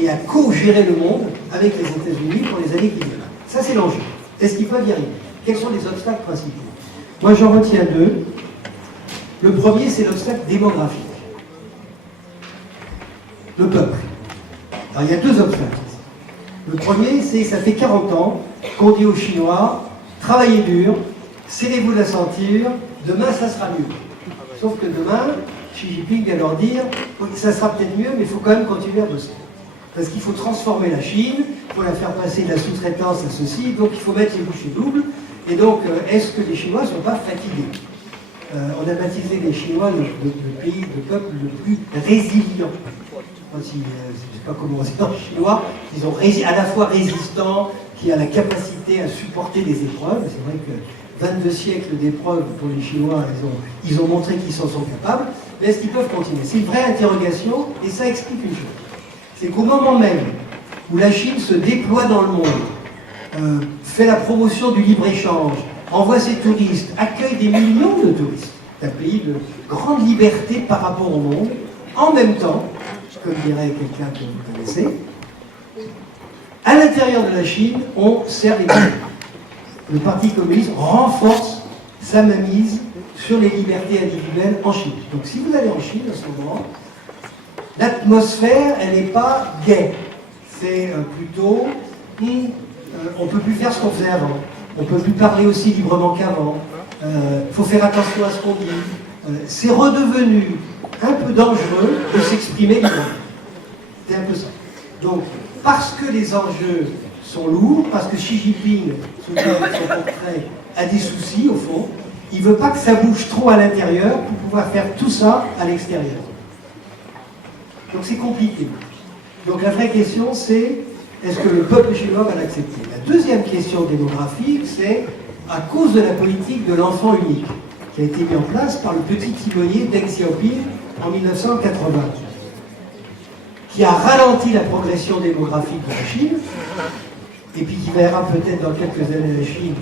et à co-gérer le monde avec les États-Unis pour les années qui viennent? Ça, c'est l'enjeu. Est-ce qu'ils peuvent y arriver? Quels sont les obstacles principaux? Moi, j'en retiens deux. Le premier, c'est l'obstacle démographique. Le peuple. Alors, il y a deux obstacles. Le premier, c'est ça fait 40 ans qu'on dit aux Chinois, travaillez dur, serrez-vous la ceinture, demain ça sera mieux. Sauf que demain, Xi Jinping vient leur dire, ça sera peut-être mieux, mais il faut quand même continuer à bosser. Parce qu'il faut transformer la Chine, il faut la faire passer de la sous-traitance à ceci, donc il faut mettre les bouchées doubles. Et donc, est-ce que les Chinois ne sont pas fatigués? On a baptisé les Chinois le pays, le peuple le plus résilient. Je ne sais pas comment on dit en chinois, ils sont à la fois résistants, qui a la capacité à supporter des épreuves. C'est vrai que 22 siècles d'épreuves pour les Chinois, ils ont montré qu'ils s'en sont capables. Mais est-ce qu'ils peuvent continuer? C'est une vraie interrogation, et ça explique une chose. C'est qu'au moment même où la Chine se déploie dans le monde, fait la promotion du libre-échange, envoie ses touristes, accueille des millions de touristes, c'est un pays de grande liberté par rapport au monde, en même temps, comme dirait quelqu'un que vous connaissez, à l'intérieur de la Chine, on serre les coudes. Le Parti communiste renforce sa mainmise sur les libertés individuelles en Chine. Donc si vous allez en Chine à ce moment, l'atmosphère, elle n'est pas gaie. C'est plutôt, on ne peut plus faire ce qu'on faisait avant. On ne peut plus parler aussi librement qu'avant. Il faut faire attention à ce qu'on dit. C'est redevenu un peu dangereux de s'exprimer librement. C'est un peu ça. Donc, parce que les enjeux sont lourds, parce que Xi Jinping, son portrait, a des soucis au fond, il ne veut pas que ça bouge trop à l'intérieur pour pouvoir faire tout ça à l'extérieur. Donc c'est compliqué. Donc la vraie question c'est, Est-ce que le peuple chinois va l'accepter? La deuxième question démographique, c'est à cause de la politique de l'enfant unique, qui a été mise en place par le petit timonier Deng Xiaoping en 1980, qui a ralenti la progression démographique de la Chine, et puis qui verra peut-être dans quelques années la Chine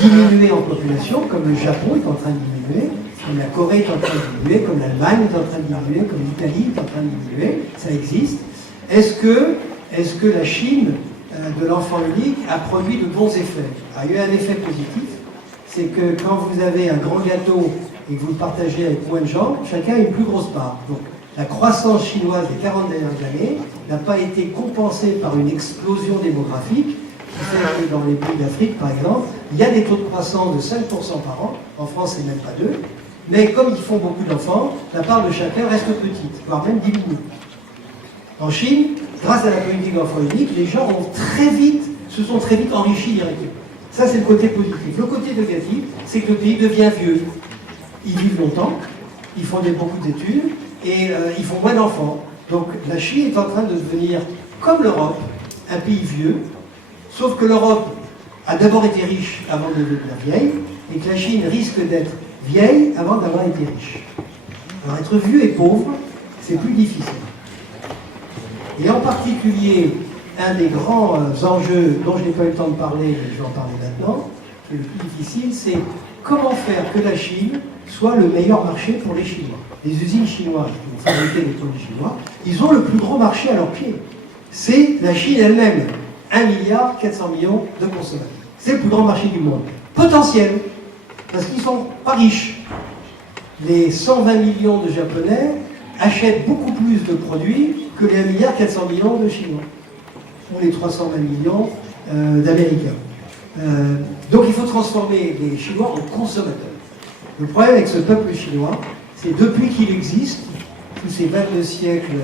diminuer en population, comme le Japon est en train de diminuer, comme la Corée est en train de diminuer, comme l'Allemagne est en train de diminuer, comme l'Italie est en train de diminuer, ça existe. Est-ce que la Chine de l'enfant unique a produit de bons effets? Il y a eu un effet positif, c'est que quand vous avez un grand gâteau et que vous le partagez avec moins de gens, chacun a une plus grosse part. Donc, la croissance chinoise des 40 dernières années n'a pas été compensée par une explosion démographique qui fait que dans les pays d'Afrique, par exemple, il y a des taux de croissance de 5% par an. En France, c'est même pas 2. Mais comme ils font beaucoup d'enfants, la part de chacun reste petite, voire même diminue. En Chine, grâce à la politique d'enfant unique, les gens se sont très vite enrichis directement. Ça, c'est le côté positif. Le côté négatif, c'est que le pays devient vieux. Ils vivent longtemps, ils font beaucoup d'études, et ils font moins d'enfants. Donc la Chine est en train de devenir, comme l'Europe, un pays vieux, sauf que l'Europe a d'abord été riche avant de devenir vieille, et que la Chine risque d'être vieille avant d'avoir été riche. Alors être vieux et pauvre, c'est plus difficile. Et en particulier, un des grands enjeux dont je n'ai pas eu le temps de parler, mais je vais en parler maintenant, qui est le plus difficile, c'est comment faire que la Chine soit le meilleur marché pour les Chinois. Les usines chinoises qui vont fabriquer les produits chinois, ils ont le plus gros marché à leurs pieds. C'est la Chine elle-même, 1,4 milliard de consommateurs. C'est le plus grand marché du monde. Potentiel, parce qu'ils ne sont pas riches. Les 120 millions de Japonais achètent beaucoup plus de produits que les 1,4 milliard de Chinois, ou les 320 millions d'Américains. Donc il faut transformer les Chinois en consommateurs. Le problème avec ce peuple chinois, c'est depuis qu'il existe, tous ces 22 siècles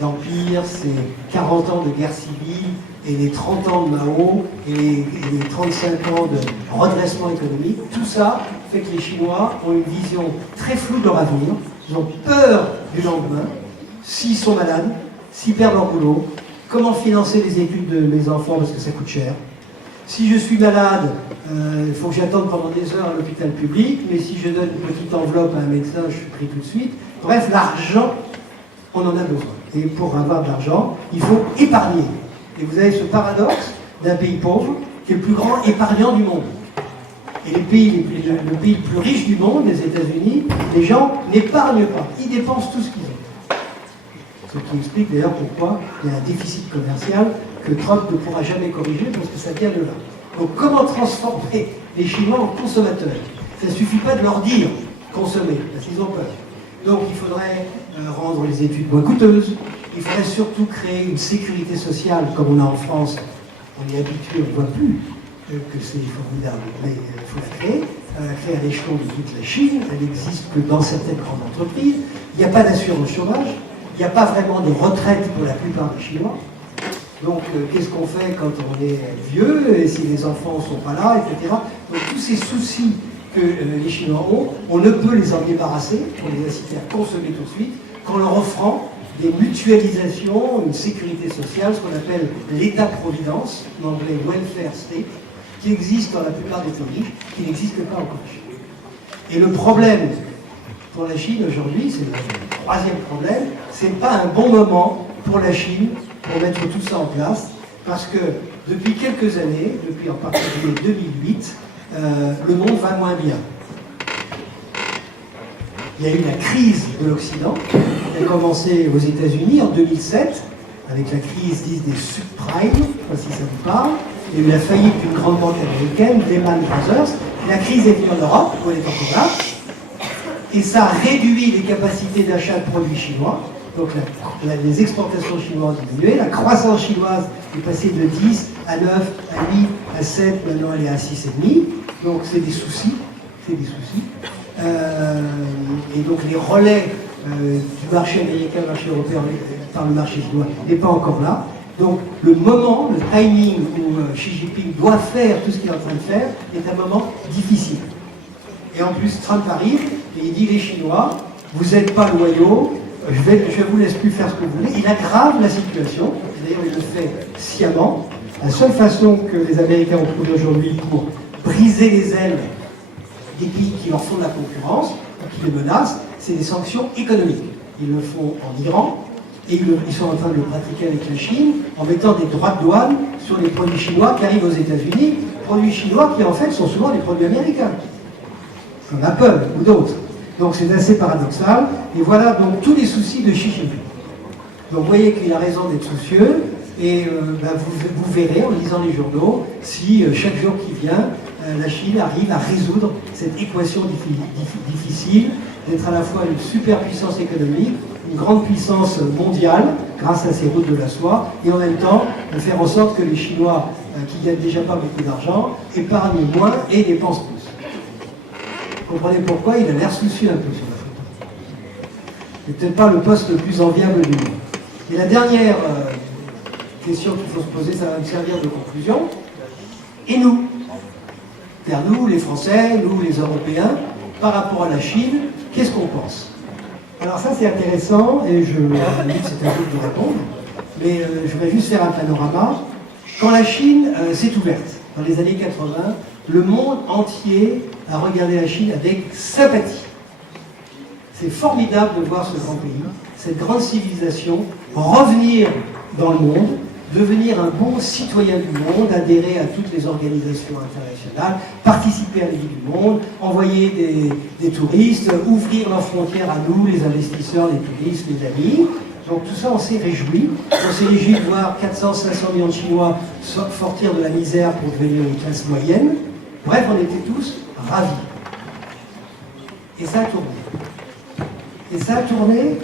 d'empire, ces 40 ans de guerre civile, et les 30 ans de Mao, et les 35 ans de redressement économique, tout ça fait que les Chinois ont une vision très floue de leur avenir. Ils ont peur du lendemain, s'ils sont malades, s'ils perdent leur boulot, comment financer les études de mes enfants parce que ça coûte cher. Si je suis malade, il faut que j'attende pendant des heures à l'hôpital public, mais si je donne une petite enveloppe à un médecin, je suis pris tout de suite. Bref, l'argent, on en a besoin. Et pour avoir de l'argent, il faut épargner. Et vous avez ce paradoxe d'un pays pauvre qui est le plus grand épargnant du monde. Et le pays le plus riche du monde, les États-Unis, les gens n'épargnent pas. Ils dépensent tout ce qu'ils ont. Ce qui explique d'ailleurs pourquoi il y a un déficit commercial que Trump ne pourra jamais corriger parce que ça vient de là. Donc comment transformer les Chinois en consommateurs? Ça ne suffit pas de leur dire consommer, parce qu'ils ont peur. Donc il faudrait rendre les études moins coûteuses, il faudrait surtout créer une sécurité sociale comme on a en France. On est habitué, on ne voit plus que c'est formidable, mais il faut la créer. La créer à l'échelon de toute la Chine, elle n'existe que dans certaines grandes entreprises. Il n'y a pas d'assurance chômage, il n'y a pas vraiment de retraite pour la plupart des Chinois. Donc, qu'est-ce qu'on fait quand on est vieux, et si les enfants ne sont pas là, etc. Donc, tous ces soucis que les Chinois ont, on ne peut les en débarrasser, pour les inciter à consommer tout de suite, qu'en leur offrant des mutualisations, une sécurité sociale, ce qu'on appelle l'État-providence, en anglais welfare state, qui existe dans la plupart des pays, qui n'existe pas encore en Chine. Et le problème pour la Chine aujourd'hui, c'est le troisième problème, c'est pas un bon moment pour la Chine pour mettre tout ça en place, parce que depuis quelques années, depuis en particulier 2008, le monde va moins bien. Il y a eu la crise de l'Occident, qui a commencé aux États-Unis en 2007, avec la crise dite des subprimes, je ne sais pas si ça vous parle. Il y a eu la faillite d'une grande banque américaine, Lehman Brothers. La crise est venue en Europe, où elle est encore là, et ça a réduit les capacités d'achat de produits chinois. Donc les exportations chinoises ont diminué, la croissance chinoise est passée de 10 à 9, à 8, à 7, maintenant elle est à 6,5. Donc c'est des soucis, et donc les relais du marché américain, du marché européen par le marché chinois n'est pas encore là. Donc le moment, le timing où Xi Jinping doit faire tout ce qu'il est en train de faire est un moment difficile. Et en plus Trump arrive et il dit les Chinois, vous n'êtes pas loyaux, je vous laisse plus faire ce que vous voulez. Il aggrave la situation. D'ailleurs, il le fait sciemment. La seule façon que les Américains ont trouvé aujourd'hui pour briser les ailes des pays qui leur font de la concurrence, qui les menacent, c'est des sanctions économiques. Ils le font en Iran, et ils sont en train de le pratiquer avec la Chine, en mettant des droits de douane sur les produits chinois qui arrivent aux États-Unis, produits chinois qui en fait sont souvent des produits américains, comme Apple ou d'autres. Donc c'est assez paradoxal, et voilà donc tous les soucis de Xi Jinping. Donc vous voyez qu'il a raison d'être soucieux, et vous verrez en lisant les journaux si chaque jour qui vient, la Chine arrive à résoudre cette équation difficile d'être à la fois une superpuissance économique, une grande puissance mondiale grâce à ses routes de la soie, et en même temps de faire en sorte que les Chinois, qui gagnent déjà pas beaucoup d'argent, épargnent moins et dépensent plus. Vous comprenez pourquoi il a l'air soucieux un peu sur la photo. C'est peut-être pas le poste le plus enviable du monde. Et la dernière question qu'il faut se poser, ça va me servir de conclusion. Et nous, vers nous, les Français, nous, les Européens, par rapport à la Chine, qu'est-ce qu'on pense? Alors ça, c'est intéressant, et je me dis que c'est à vous de répondre, mais je vais juste faire un panorama. Quand la Chine s'est ouverte, dans les années 80, le monde entier a regardé la Chine avec sympathie. C'est formidable de voir ce grand pays, cette grande civilisation, revenir dans le monde, devenir un bon citoyen du monde, adhérer à toutes les organisations internationales, participer à la vie du monde, envoyer des touristes, ouvrir leurs frontières à nous, les investisseurs, les touristes, les amis. Donc tout ça, on s'est réjoui. On s'est réjoui de voir 400-500 millions de Chinois sortir de la misère pour devenir une classe moyenne. Bref, on était tous ravis. Et ça a tourné. Et ça a tourné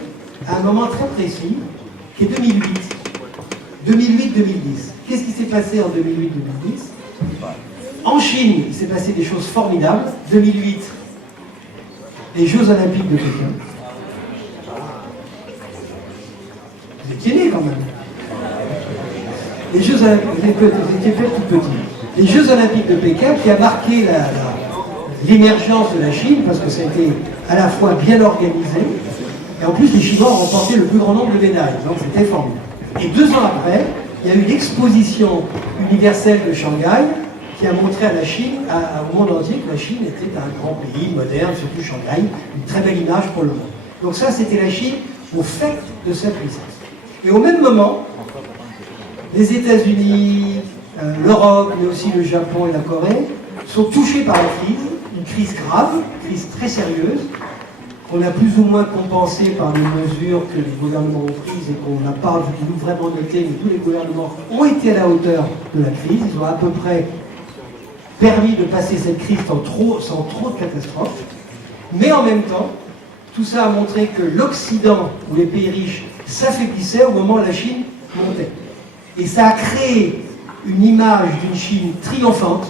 à un moment très précis, qui est 2008. 2008-2010. Qu'est-ce qui s'est passé en 2008-2010? En Chine, il s'est passé des choses formidables. 2008, les Jeux Olympiques de Pékin. Vous étiez nés quand même. Les Jeux Olympiques, vous étiez peut-être tout petit. Les Jeux Olympiques de Pékin qui a marqué l'émergence de la Chine, parce que ça a été à la fois bien organisé, et en plus les Chinois ont remporté le plus grand nombre de médailles, donc c'était formidable. Et 2 ans après, il y a eu l'exposition universelle de Shanghai qui a montré à la Chine, au monde entier, que la Chine était un grand pays moderne, surtout Shanghai, une très belle image pour le monde. Donc ça, c'était la Chine au fait de sa puissance. Et au même moment, les États-Unis, l'Europe, mais aussi le Japon et la Corée, sont touchés par la crise, une crise grave, une crise très sérieuse, qu'on a plus ou moins compensé par des mesures que les gouvernements ont prises et qu'on n'a pas voulu vraiment noter, mais tous les gouvernements ont été à la hauteur de la crise. Ils ont à peu près permis de passer cette crise sans trop de catastrophes. Mais en même temps, tout ça a montré que l'Occident, ou les pays riches, s'affaiblissait au moment où la Chine montait. Et ça a créé une image d'une Chine triomphante.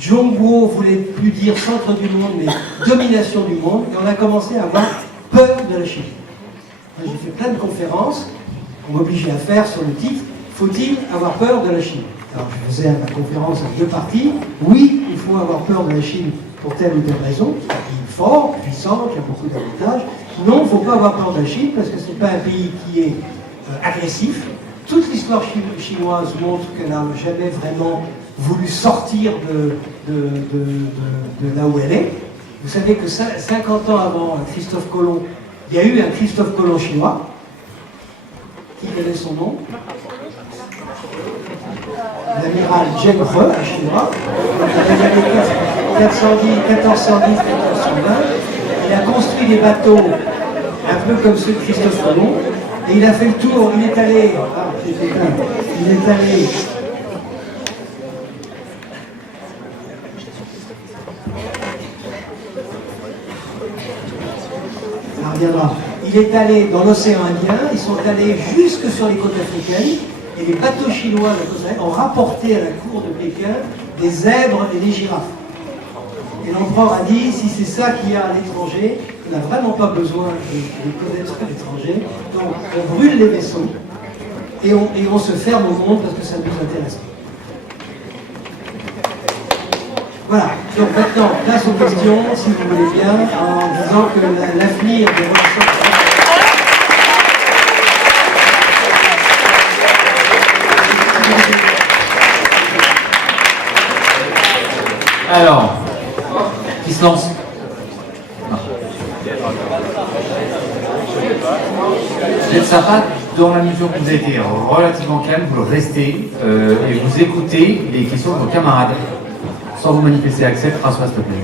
Zhongguo voulait plus dire centre du monde, mais domination du monde, et on a commencé à avoir peur de la Chine. J'ai fait plein de conférences qu'on m'obligeait à faire sur le titre « Faut-il avoir peur de la Chine ?» Alors je faisais ma conférence en 2 parties. Oui, il faut avoir peur de la Chine pour telle ou telle raison. C'est un pays fort, puissant, qui a beaucoup d'avantages. Non, il ne faut pas avoir peur de la Chine parce que ce n'est pas un pays qui est agressif. Toute l'histoire chinoise montre qu'elle n'a jamais vraiment voulu sortir de là où elle est. Vous savez que 50 ans avant Christophe Colomb, il y a eu un Christophe Colomb chinois. Qui connaît son nom? L'amiral Zheng He, un chinois. Dans les années 1410-1420, il a construit des bateaux un peu comme ceux de Christophe Colomb. Et il a fait le tour, il est allé... Ah, il est allé... Ça reviendra. Il est allé dans l'océan Indien, ils sont allés jusque sur les côtes africaines, et les bateaux chinois de la côte africaine ont rapporté à la cour de Pékin des zèbres et des girafes. Et l'empereur a dit, si c'est ça qu'il y a à l'étranger, on n'a vraiment pas besoin de connaître l'étranger, donc on brûle les vaisseaux, et on se ferme au monde parce que ça ne nous intéresse pas. Voilà. Donc maintenant, place aux questions, si vous voulez bien, en disant que l'avenir des relations... Alors, qui se lance? Vous êtes sympa dans la mesure que vous avez été relativement calme, vous le restez et vous écoutez les questions de vos camarades. Sans vous manifester, accepte, François, s'il te plaît.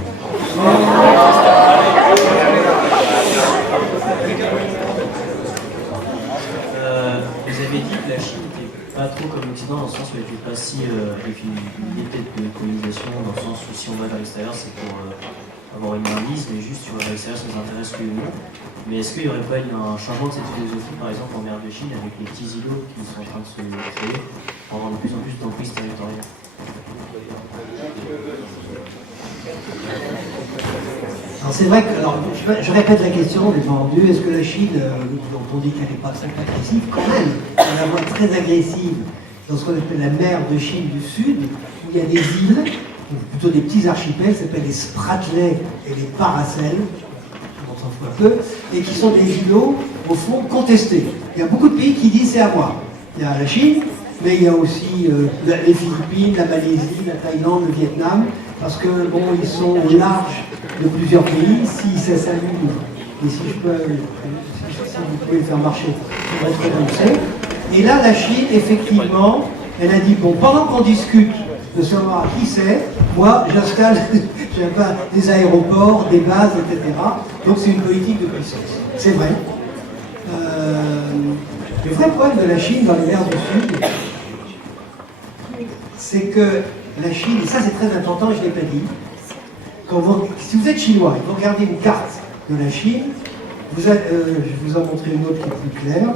Vous avez dit que la Chine n'était pas trop comme l'Occident, dans le sens où elle n'était pas si avec une idée de colonisation, dans le sens où si on va vers l'extérieur, c'est pour avoir une mainmise, mais juste sur l'extérieur, ça nous intéresse oui ou non. Mais est-ce qu'il n'y aurait pas un changement de cette philosophie, par exemple en mer de Chine, avec les petits îlots qui sont en train de se créer, pour avoir de plus en plus d'emprise territoriale? Alors c'est vrai que, alors, je répète la question, défendu, est-ce que la Chine, dont on dit qu'elle n'est pas très agressive, quand même, elle a la voie très agressive dans ce qu'on appelle la mer de Chine du Sud, où il y a des îles, ou plutôt des petits archipels, qui s'appellent les Spratleys et les Paracels, on s'en fout un peu, et qui sont des îlots, au fond, contestés. Il y a beaucoup de pays qui disent c'est à moi. Il y a la Chine, mais il y a aussi les Philippines, la Malaisie, la Thaïlande, le Vietnam, parce que bon, ils sont au large de plusieurs pays. Si ça s'allume, et si vous pouvez le faire marcher, ça va être renoncé. Et là, la Chine, effectivement, elle a dit bon, pendant qu'on discute de savoir qui c'est, moi, j'installe des aéroports, des bases, etc. Donc c'est une politique de puissance. C'est vrai. Le vrai problème de la Chine dans les mers du Sud, c'est que la Chine, et ça c'est très important, je ne l'ai pas dit, si vous êtes chinois et vous regardez une carte de la Chine, je vous en montrer une autre qui est plus claire.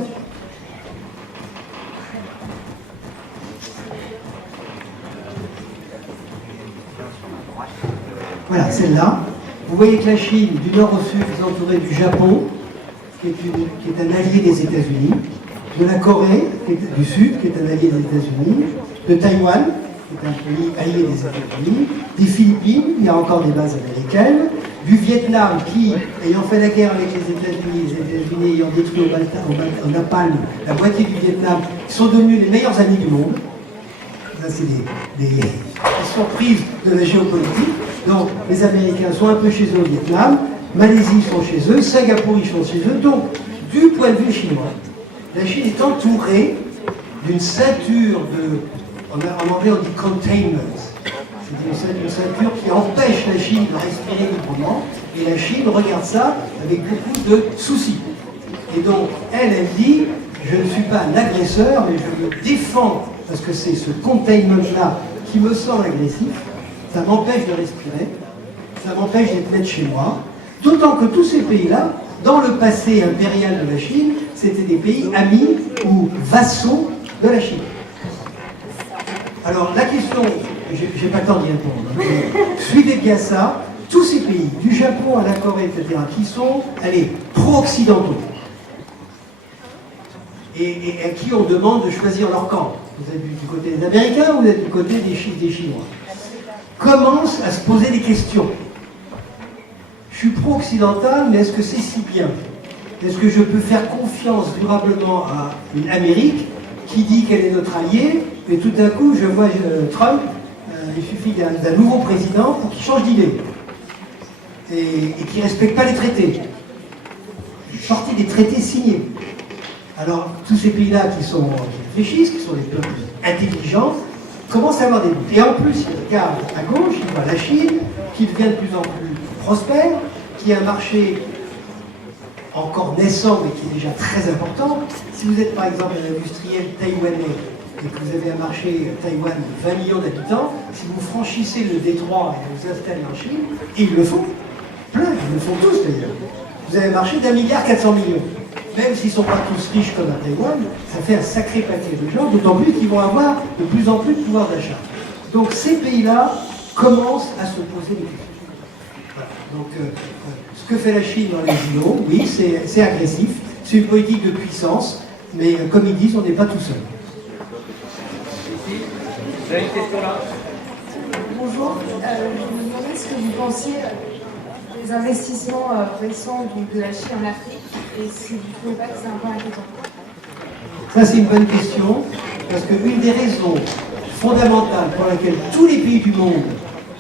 Voilà, celle-là. Vous voyez que la Chine, du nord au sud, est entourée du Japon, qui est un allié des États-Unis, de la Corée du Sud, qui est un allié des États-Unis, de Taïwan, qui est un pays allié des États-Unis, des Philippines, il y a encore des bases américaines, du Vietnam qui, ayant fait la guerre avec les États-Unis ayant détruit au napalm la moitié du Vietnam, sont devenus les meilleurs amis du monde. Ça, c'est des surprises de la géopolitique. Donc, les Américains sont un peu chez eux au Vietnam, Malaisie sont chez eux, Singapour ils sont chez eux. Donc, du point de vue chinois, la Chine est entourée d'une ceinture de, en anglais on dit containment, c'est une ceinture qui empêche la Chine de respirer librement, et la Chine regarde ça avec beaucoup de soucis. Et donc, elle dit, je ne suis pas un agresseur, mais je me défends, parce que c'est ce containment-là qui me semble agressif, ça m'empêche de respirer, ça m'empêche d'être net chez moi, d'autant que tous ces pays-là, dans le passé impérial de la Chine, c'était des pays amis ou vassaux de la Chine. Alors la question, j'ai pas le temps d'y répondre, mais suivez bien ça, tous ces pays, du Japon à la Corée, etc., qui sont, allez, pro-occidentaux, et à qui on demande de choisir leur camp. Vous êtes du côté des Américains ou vous êtes du côté des Chinois, commencent à se poser des questions. Je suis pro-occidental, mais est-ce que c'est si bien? Est-ce que je peux faire confiance durablement à une Amérique qui dit qu'elle est notre allié, mais tout d'un coup, je vois Trump, il suffit d'un nouveau président pour qu'il change d'idée et qu'il ne respecte pas les traités. Sorti des traités signés. Alors, tous ces pays-là qui réfléchissent, qui sont des peuples intelligents, commencent à avoir des doutes. Et en plus, ils regardent à gauche, ils voient la Chine, qui devient de plus en plus prospère, qui a un marché encore naissant, mais qui est déjà très important. Si vous êtes par exemple un industriel taïwanais et que vous avez un marché Taïwan de 20 millions d'habitants, si vous franchissez le détroit et vous installez en Chine, et ils le font, plein, ils le font tous d'ailleurs, vous avez un marché d'1,4 milliard. Même s'ils ne sont pas tous riches comme à Taïwan, ça fait un sacré paquet de gens, d'autant plus qu'ils vont avoir de plus en plus de pouvoir d'achat. Donc ces pays-là commencent à se poser des questions. Voilà. Donc ce que fait la Chine dans les îlots, oui, c'est agressif, c'est une politique de puissance, mais comme ils disent, on n'est pas tout seul. Bonjour, je me demandais qu'est-ce que vous pensez des investissements récents de la Chine en Afrique et si vous ne trouvez pas que c'est un peu inquiétant? Ça, c'est une bonne question, parce qu'une des raisons fondamentales pour laquelle tous les pays du monde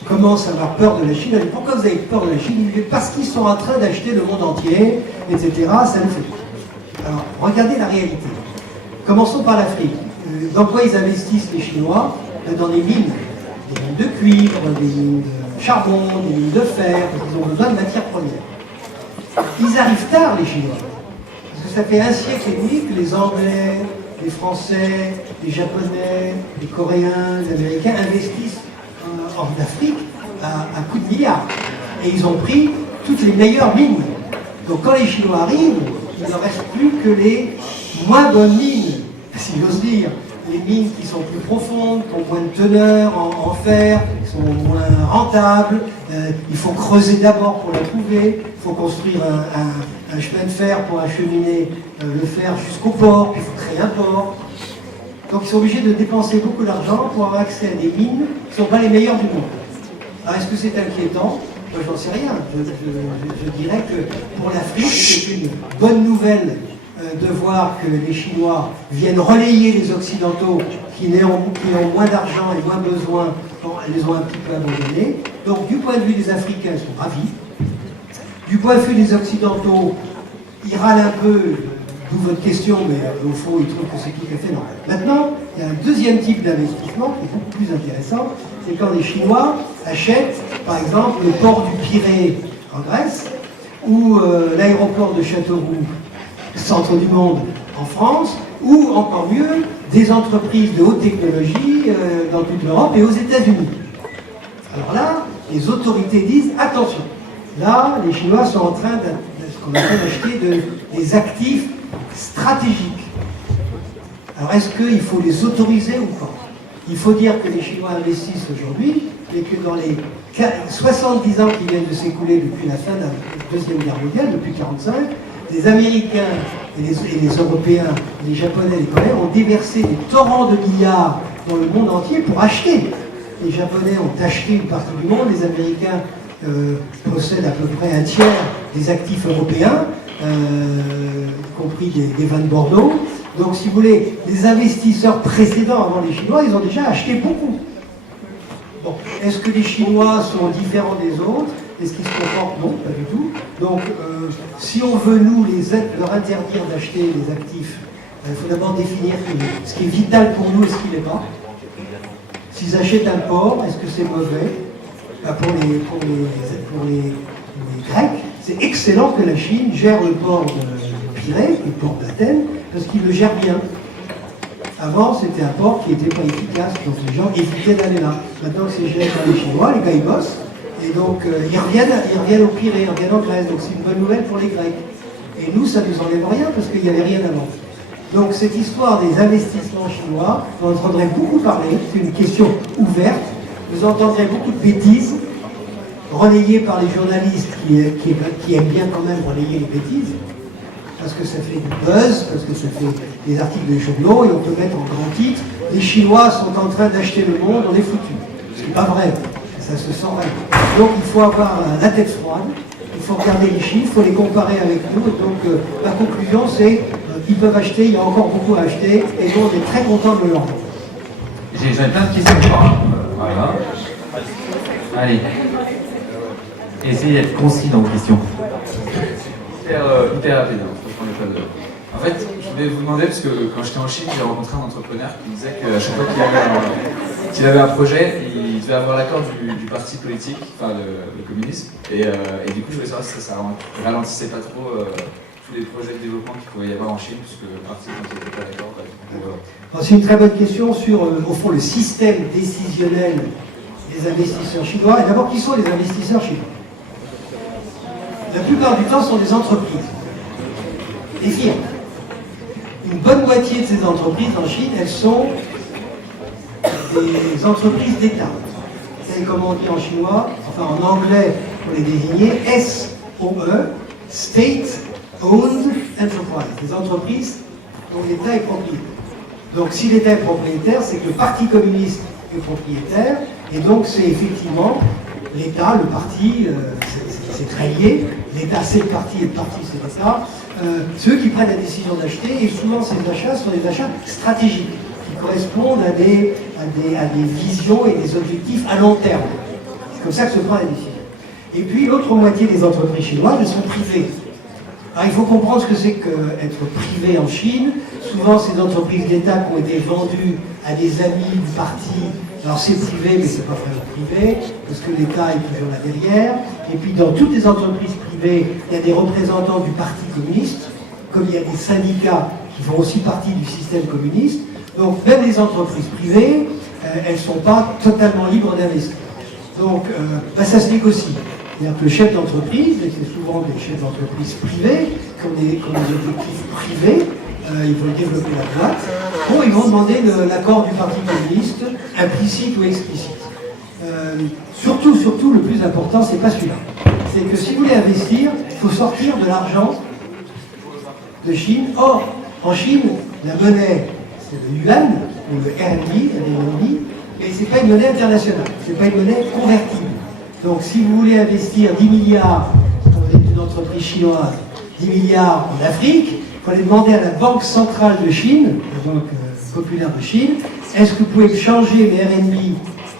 commencent à avoir peur de la Chine, pourquoi vous avez peur de la Chine? Parce qu'ils sont en train d'acheter le monde entier, etc. Ça nous fait peur. Alors, regardez la réalité. Commençons par l'Afrique. Dans quoi ils investissent les Chinois? Dans les mines. Des mines de cuivre, des mines de charbon, des mines de fer, parce qu'ils ont besoin de matières premières. Ils arrivent tard, les Chinois. Parce que ça fait un siècle et demi que les Anglais, les Français, les Japonais, les Coréens, les Américains investissent en Afrique à coups de milliards. Et ils ont pris toutes les meilleures mines. Donc quand les Chinois arrivent, il ne reste plus que les moins bonnes mines, si j'ose dire. Les mines qui sont plus profondes, qui ont moins de teneur en fer, qui sont moins rentables. Il faut creuser d'abord pour la trouver. Il faut construire un chemin de fer pour acheminer le fer jusqu'au port, puis il faut créer un port. Donc ils sont obligés de dépenser beaucoup d'argent pour avoir accès à des mines qui ne sont pas les meilleures du monde. Alors est-ce que c'est inquiétant? Moi je n'en sais rien. Je dirais que pour l'Afrique, c'est une bonne nouvelle de voir que les Chinois viennent relayer les Occidentaux qui ont moins d'argent et moins besoin, les ont un petit peu abandonnés. Donc du point de vue des Africains, ils sont ravis. Du point de vue des Occidentaux, ils râlent un peu, d'où votre question, mais au fond, ils trouvent que c'est tout à fait normal. Maintenant, il y a un deuxième type d'investissement qui est beaucoup plus intéressant, c'est quand les Chinois achètent, par exemple, le port du Pirée en Grèce, ou l'aéroport de Châteauroux, centre du monde en France, ou encore mieux, des entreprises de haute technologie dans toute l'Europe et aux États-Unis. Alors là, les autorités disent attention, là, les Chinois sont en train de ce qu'on appelle d'acheter des actifs stratégiques. Alors est-ce qu'il faut les autoriser ou pas? Il faut dire que les Chinois investissent aujourd'hui et que dans les 70 ans qui viennent de s'écouler depuis la fin de la Deuxième Guerre mondiale, depuis 1945, les Américains et les Européens, les Japonais et les Coréens ont déversé des torrents de milliards dans le monde entier pour acheter. Les Japonais ont acheté une partie du monde, les Américains possèdent à peu près un tiers des actifs européens, y compris des vins de Bordeaux. Donc, si vous voulez, les investisseurs précédents avant les Chinois, ils ont déjà acheté beaucoup. Bon, est-ce que les Chinois sont différents des autres? Est-ce qu'ils se comportent? Non, pas du tout. Donc, si on veut, nous, leur interdire d'acheter les actifs, il faut d'abord définir ce qui est vital pour nous et ce qui n'est pas. S'ils achètent un port, est-ce que c'est mauvais? Pour les Grecs, c'est excellent que la Chine gère le port de Pirée, le port d'Athènes, parce qu'il le gère bien. Avant, c'était un port qui n'était pas efficace, donc les gens évitaient d'aller là. Maintenant que c'est géré par les Chinois, les gars ils bossent, et donc ils reviennent au Pirée, ils reviennent en Grèce, donc c'est une bonne nouvelle pour les Grecs. Et nous, ça ne nous enlève rien, parce qu'il n'y avait rien avant. Donc cette histoire des investissements chinois, vous entendrez beaucoup parler, c'est une question ouverte, vous entendrez beaucoup de bêtises, relayées par les journalistes qui aiment bien quand même relayer les bêtises, parce que ça fait du buzz, parce que ça fait des articles de journaux, et on peut mettre en grand titre « Les Chinois sont en train d'acheter le monde, on est foutus ». Ce n'est pas vrai, ça se sent vraiment. Donc il faut avoir la tête froide, il faut regarder les chiffres, il faut les comparer avec nous, et donc la conclusion c'est qu'ils peuvent acheter, il y a encore beaucoup à acheter, et nous on est très contents de le leur. J'avais plein de questions pour voilà. Allez. Essayez d'être concis dans vos questions. Hyper rapide, en fait, je voulais vous demander, parce que quand j'étais en Chine, j'ai rencontré un entrepreneur qui me disait qu'à chaque fois qu'il avait un projet, il devait avoir l'accord du parti politique, enfin le communisme, et du coup je voulais savoir si ça ralentissait pas trop tous les projets de développement qu'il pouvait y avoir en Chine, puisque le parti, quand il n'était pas d'accord, c'est une très bonne question sur, au fond, le système décisionnel des investisseurs chinois. Et d'abord, qui sont les investisseurs chinois? La plupart du temps, ce sont des entreprises, des firmes. Une bonne moitié de ces entreprises en Chine, elles sont des entreprises d'État. Vous savez comment on dit en chinois, enfin en anglais, pour les désigner, SOE, State Owned Enterprise, des entreprises dont l'État est propriétaire. Donc si l'État est propriétaire, c'est que le Parti communiste est propriétaire, et donc c'est effectivement l'État, le parti, c'est très lié. L'État, c'est le parti, et le parti, c'est l'État. Ceux qui prennent la décision d'acheter, et souvent ces achats sont des achats stratégiques, qui correspondent à des visions et des objectifs à long terme. C'est comme ça que se prend la décision. Et puis l'autre moitié des entreprises chinoises, elles sont privées. Alors il faut comprendre ce que c'est qu'être privé en Chine. Souvent, ces entreprises d'État qui ont été vendues à des amis du parti. Alors c'est privé, mais c'est pas vraiment privé, parce que l'État est toujours là derrière. Et puis dans toutes les entreprises privées, il y a des représentants du Parti communiste, comme il y a des syndicats qui font aussi partie du système communiste. Donc même les entreprises privées, elles ne sont pas totalement libres d'investir. Donc ça se négocie. C'est-à-dire que le chef d'entreprise, et c'est souvent des chefs d'entreprise privés, qui ont des objectifs privés, ils veulent développer la boîte, bon, ils vont demander l'accord du Parti communiste, implicite ou explicite. Surtout, le plus important, c'est pas celui-là. C'est que si vous voulez investir, il faut sortir de l'argent de Chine. Or, en Chine, la monnaie, c'est le yuan, ou le RMB, et c'est pas une monnaie internationale, c'est pas une monnaie convertible. Donc, si vous voulez investir 10 milliards, vous êtes une entreprise chinoise, 10 milliards en Afrique, il faut aller demander à la Banque centrale de Chine, la Banque populaire de Chine, est-ce que vous pouvez changer mes RMB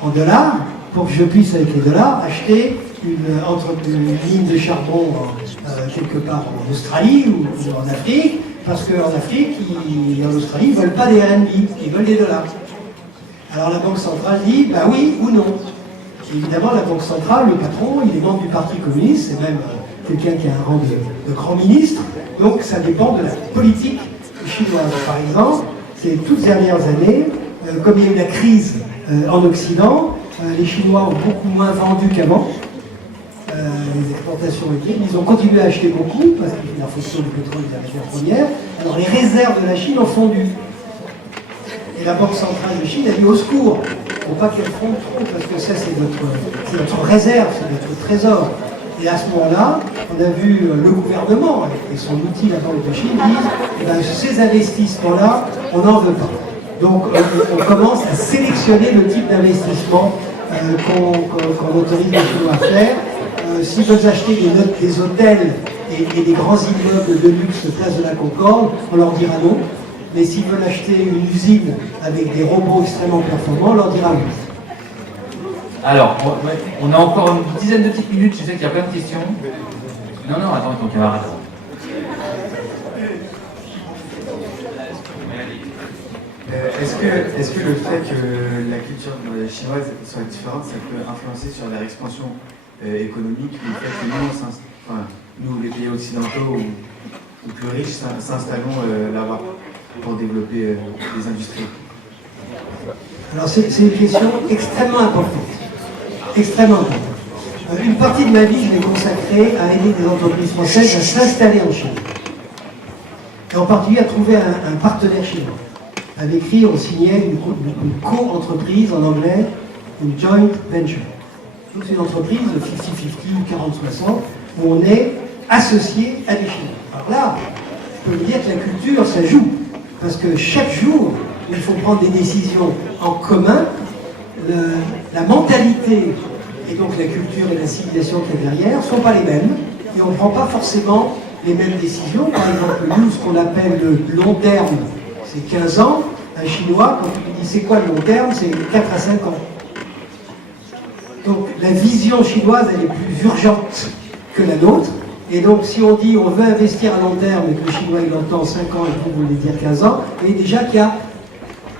en dollars pour que je puisse, avec les dollars, acheter une mine de charbon quelque part en Australie ou en Afrique, parce qu'en Afrique et en Australie, ils ne veulent pas des RMB, ils veulent des dollars. Alors la Banque centrale dit, bah oui ou non. Et évidemment, la Banque centrale, le patron, il est membre du Parti communiste, c'est même quelqu'un qui a un rang de grand ministre, donc ça dépend de la politique chinoise. Par exemple, ces toutes dernières années, comme il y a eu la crise en Occident, les Chinois ont beaucoup moins vendu qu'avant, les exportations étaient, ils ont continué à acheter beaucoup, parce qu'il y a en fonction du pétrole et de la matière première, alors les réserves de la Chine ont fondu. Et la Banque centrale de Chine a dit au secours, il ne faut pas qu'elle fonde trop, parce que ça c'est notre réserve, c'est notre trésor. Et à ce moment-là, on a vu le gouvernement et son outil, la Banque de Chine, disent eh ben, ces investissements-là, on n'en veut pas. Donc on commence à sélectionner le type d'investissement qu'on autorise les Chinois à faire. S'ils veulent acheter des hôtels et des grands immeubles de luxe place de la Concorde, on leur dira non. Mais s'ils veulent acheter une usine avec des robots extrêmement performants, on leur dira oui. Alors, on a encore une dizaine de petites minutes, je sais qu'il y a plein de questions. Non, attends, ton camarade. Est-ce que le fait que la culture chinoise soit différente, ça peut influencer sur leur expansion économique, le fait que nous, les pays occidentaux ou plus riches, s'installons là-bas pour développer des industries? Alors c'est une question extrêmement importante. Extrêmement importante. Une partie de ma vie, je l'ai consacrée à aider des entreprises françaises à s'installer en Chine. Et en particulier à trouver un partenaire chinois. Avec qui on signait une co-entreprise en anglais, une joint venture. Donc c'est une entreprise 50-50 ou 40-60 où on est associé à des Chinois. Alors là, je peux vous dire que la culture, ça joue. Parce que chaque jour, il faut prendre des décisions en commun. La mentalité et donc la culture et la civilisation qu'il y a derrière ne sont pas les mêmes. Et on ne prend pas forcément les mêmes décisions. Par exemple, nous, ce qu'on appelle le long terme, c'est 15 ans. Un Chinois, quand il dit c'est quoi le long terme, c'est 4 à 5 ans. Donc la vision chinoise, elle est plus urgente que la nôtre. Et donc si on dit on veut investir à long terme et que le Chinois il entend 5 ans et que vous voulez dire 15 ans, vous voyez déjà qu'il y a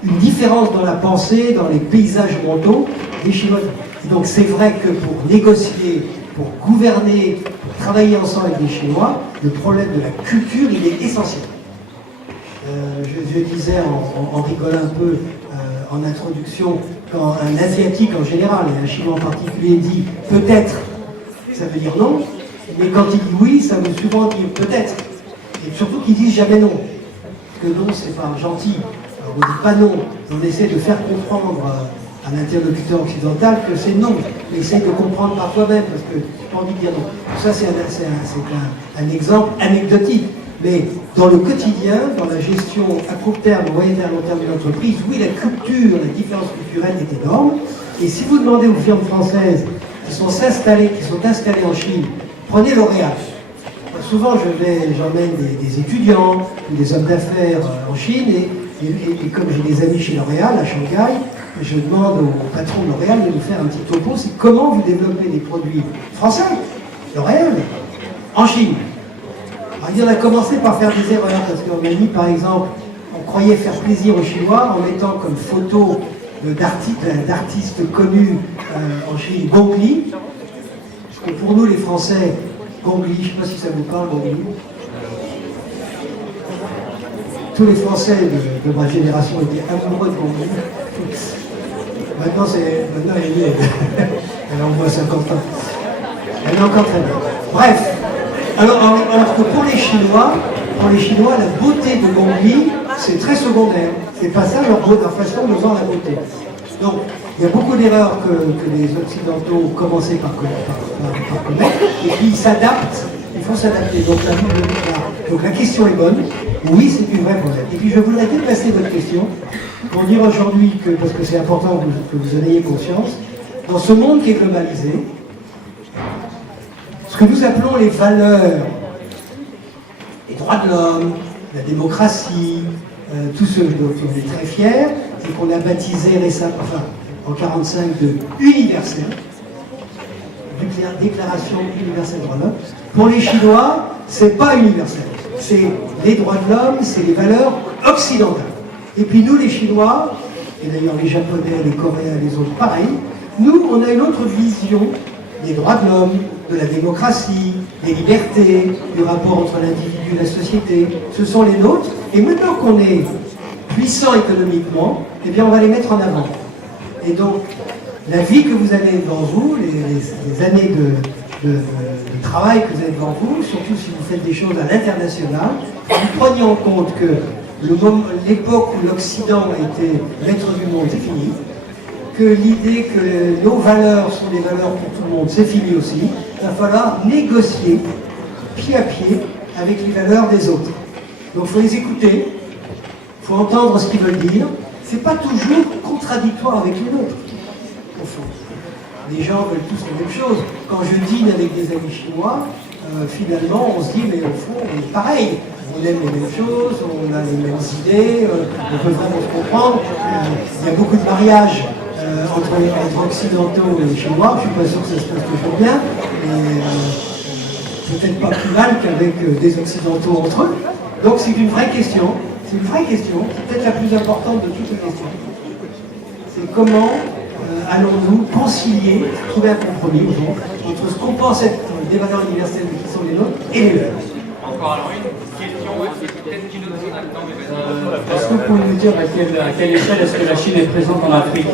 une différence dans la pensée, dans les paysages mentaux des Chinois. Et donc c'est vrai que pour négocier, pour gouverner, pour travailler ensemble avec les Chinois, le problème de la culture, il est essentiel. Je disais en rigolant un peu en introduction, quand un Asiatique en général et un Chinois en particulier dit peut-être, ça veut dire non, mais quand il dit oui, ça veut souvent dire peut-être. Et surtout qu'ils disent jamais non. Parce que non, c'est pas gentil. Alors, on ne dit pas non. On essaie de faire comprendre à l'interlocuteur occidental que c'est non. On essaie de comprendre par toi-même parce que tu n'as pas envie de dire non. Ça, c'est un exemple anecdotique. Mais dans le quotidien, dans la gestion à court terme, moyen terme, long terme de l'entreprise, oui, la culture, la différence culturelle est énorme. Et si vous demandez aux firmes françaises qui sont installés en Chine. Prenez L'Oréal. Souvent, j'emmène des étudiants ou des hommes d'affaires en Chine et comme j'ai des amis chez L'Oréal à Shanghai, je demande au patron de L'Oréal de nous faire un petit topo, c'est comment vous développez des produits français, L'Oréal, en Chine. Alors, on a commencé par faire des erreurs parce qu'on a mis, par exemple, on croyait faire plaisir aux Chinois en mettant comme photo d'artistes connus en Chine Gong Li. Parce que pour nous, les Français, Gong Li, je ne sais pas si ça vous parle, Gong Li. Tous les Français de ma génération étaient amoureux de Gong Li. Maintenant, elle en voit 50 ans. Elle est encore très belle. Bref, alors que pour les Chinois, la beauté de Gong Li, c'est très secondaire. C'est pas ça leur façon de voir la beauté. Donc, il y a beaucoup d'erreurs que les Occidentaux ont commencé par commettre, et puis ils s'adaptent, il faut s'adapter. Donc la question est bonne, oui, c'est une vraie problème. Et puis je voudrais déplacer votre question pour dire aujourd'hui, parce que c'est important que vous en ayez conscience, dans ce monde qui est globalisé, ce que nous appelons les valeurs, les droits de l'homme, la démocratie, tout ce dont on est très fiers, c'est qu'on a baptisé récemment, en 1945, de universel, Déclaration universelle des droits de l'homme. Pour les Chinois, c'est pas universel. C'est les droits de l'homme, c'est les valeurs occidentales. Et puis nous, les Chinois, et d'ailleurs les Japonais, les Coréens, les autres, pareil, nous, on a une autre vision des droits de l'homme, de la démocratie, des libertés, du rapport entre l'individu et la société. Ce sont les nôtres. Et maintenant qu'on est puissant économiquement, eh bien on va les mettre en avant. Et donc, la vie que vous avez devant vous, les années de travail que vous avez devant vous, surtout si vous faites des choses à l'international, vous preniez en compte que l'époque où l'Occident a été maître du monde, c'est fini, que l'idée que nos valeurs sont des valeurs pour tout le monde, c'est fini aussi. Il va falloir négocier pied à pied avec les valeurs des autres. Donc il faut les écouter, il faut entendre ce qu'ils veulent dire. C'est pas toujours contradictoire avec les nôtres, au fond. Les gens veulent tous la même chose. Quand je dîne avec des amis chinois, finalement on se dit, mais au fond, on est pareil. On aime les mêmes choses, on a les mêmes idées, on peut vraiment se comprendre. Il y a beaucoup de mariages entre occidentaux et chinois. Je ne suis pas sûr que ça se passe toujours bien, mais peut-être pas plus mal qu'avec des occidentaux entre eux. Donc c'est une vraie question. C'est une vraie question, c'est peut-être la plus importante de toutes les questions. C'est comment allons-nous concilier, trouver un compromis entre ce qu'on pense être des valeurs universelles qui sont les nôtres et les leurs. Encore alors une question, peut-être qu'il nous dit là-dedans, mais est-ce que vous pouvez nous dire à quelle échelle est-ce que la Chine est présente en Afrique?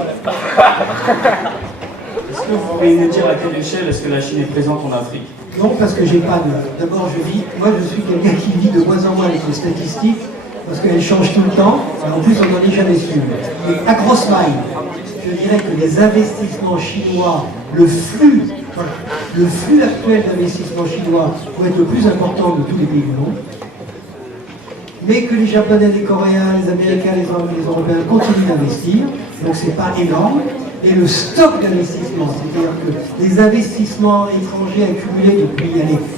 Est-ce que vous pouvez nous dire à quelle échelle est-ce que la Chine est présente en Afrique? Non, parce que j'ai pas de... D'abord, moi je suis quelqu'un qui vit de moins en moins avec les statistiques, parce qu'elles changent tout le temps, et en plus on n'en est jamais sûr. Mais à grosse maille, je dirais que les investissements chinois, le flux actuel d'investissements chinois vont être le plus important de tous les pays du monde, mais que les Japonais, les Coréens, les Américains, les Européens continuent d'investir, donc c'est pas énorme. Et le stock d'investissement, c'est-à-dire que les investissements étrangers accumulés depuis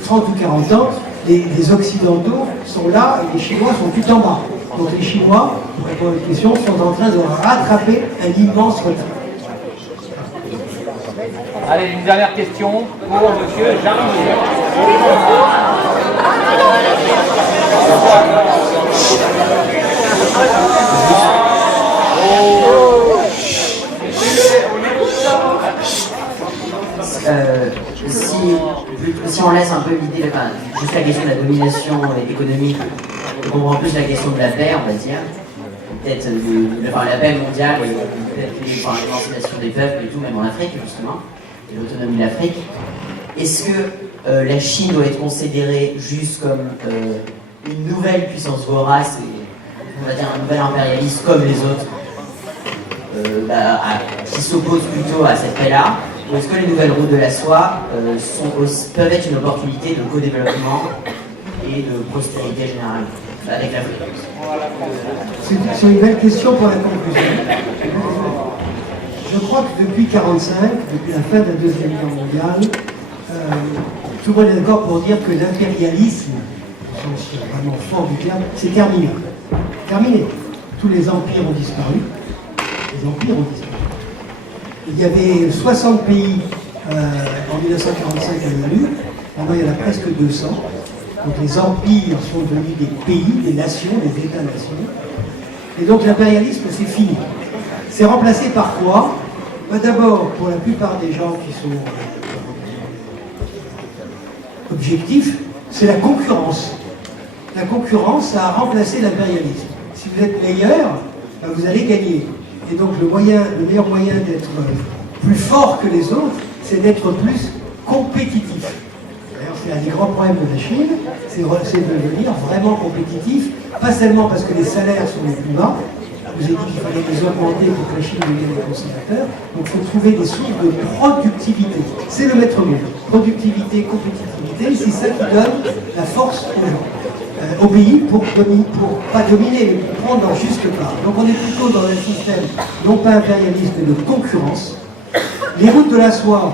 30 ou 40 ans, les Occidentaux sont là et les Chinois sont tout en bas. Donc les Chinois, pour répondre à la question, sont en train de rattraper un immense retard. allez, une dernière question pour monsieur Jean. Si on laisse un peu l'idée, juste la question de la domination économique, on comprend plus la question de la paix, on va dire, peut-être la paix mondiale et peut-être l'émancipation des peuples et tout, même en Afrique justement, et l'autonomie de l'Afrique. Est-ce que la Chine doit être considérée juste comme une nouvelle puissance vorace, et, on va dire un nouvel impérialiste comme les autres, qui s'opposent plutôt à cette paix-là? Ou est-ce que les nouvelles routes de la soie peuvent être une opportunité de co-développement et de prospérité générale avec l'Afrique? C'est une belle question pour la conclusion. Je crois que depuis 1945, depuis la fin de la Deuxième Guerre mondiale, tout le monde est d'accord pour dire que l'impérialisme, au sens vraiment fort du terme, c'est terminé. Terminé. Tous les empires ont disparu. Les empires ont disparu. Il y avait 60 pays en 1945 à l'ONU. Maintenant, il y en a presque 200. Donc les empires sont devenus des pays, des nations, des États-nations. Et donc l'impérialisme, c'est fini. C'est remplacé par quoi? D'abord, pour la plupart des gens qui sont objectifs, c'est la concurrence. La concurrence, ça a remplacé l'impérialisme. Si vous êtes meilleur, vous allez gagner. Et donc le meilleur moyen d'être plus fort que les autres, c'est d'être plus compétitif. D'ailleurs, c'est un des grands problèmes de la Chine, c'est de devenir vraiment compétitif, pas seulement parce que les salaires sont les plus bas. Je vous ai dit qu'il fallait les augmenter pour que la Chine devienne des consommateurs. Donc il faut trouver des sources de productivité. C'est le maître mot. Productivité, compétitivité, c'est ça qui donne la force aux gens. Au pays pour pas dominer, mais pour prendre leur juste part. Donc on est plutôt dans un système, non pas impérialiste, mais de concurrence. Les routes de la soie,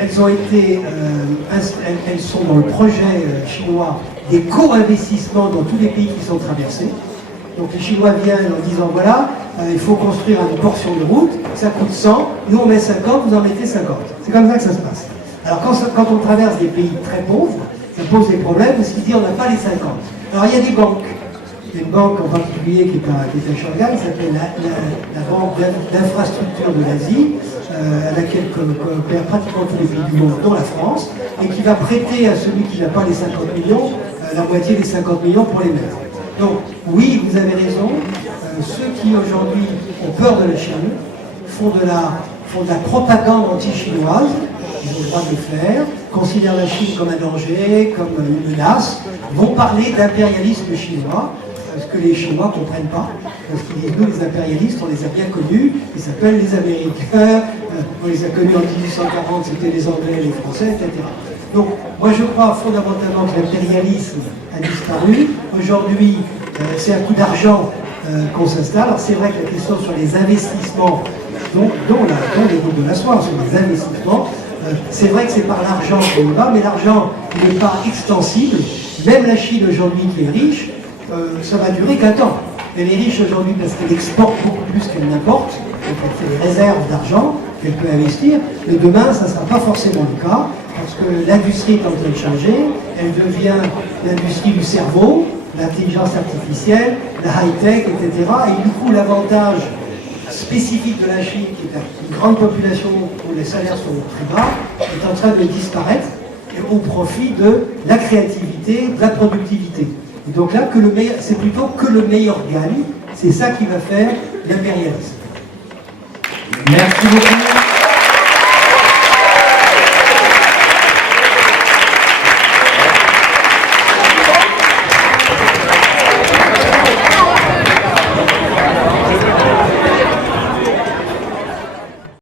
elles ont été, elles sont dans le projet chinois des co-investissements dans tous les pays qui sont traversés. Donc les Chinois viennent en disant voilà, il faut construire une portion de route, ça coûte 100, nous on met 50, vous en mettez 50. C'est comme ça que ça se passe. Alors quand on traverse des pays très pauvres, ça pose des problèmes parce qu'ils disent on n'a pas les 50. Alors il y a des banques. Il y a une banque en particulier qui est à Shanghai, qui s'appelle la Banque d'infrastructure de l'Asie, à laquelle coopèrent pratiquement tous les pays du monde, dont la France, et qui va prêter à celui qui n'a pas les 50 millions, la moitié des 50 millions pour les mettre. Donc oui, vous avez raison, ceux qui aujourd'hui ont peur de la Chine font de la propagande anti-chinoise, ils ont le droit de le faire, considèrent la Chine comme un danger, comme une menace, vont parler d'impérialisme chinois, ce que les Chinois ne comprennent pas, parce qu'ils disent nous les impérialistes, on les a bien connus, ils s'appellent les Américains, on les a connus en 1840, c'était les Anglais, les Français, etc. Donc moi je crois fondamentalement que l'impérialisme a disparu. Aujourd'hui, c'est un coup d'argent qu'on s'installe. Alors c'est vrai que la question sur les investissements, dont les routes de la soie, sur les investissements, c'est vrai que c'est par l'argent qu'on y va, mais l'argent n'est pas extensible. Même la Chine aujourd'hui qui est riche, ça va durer qu'un temps. Elle est riche aujourd'hui parce qu'elle exporte beaucoup plus qu'elle n'importe, donc elle fait des réserves d'argent qu'elle peut investir, mais demain ça ne sera pas forcément le cas, parce que l'industrie est en train de changer, elle devient l'industrie du cerveau, l'intelligence artificielle, la high-tech, etc. Et du coup l'avantage spécifique de la Chine, qui est une grande population où les salaires sont très bas, est en train de disparaître au profit de la créativité, de la productivité. Et donc là, c'est plutôt que le meilleur gagne, c'est ça qui va faire l'impérialisme. Merci beaucoup.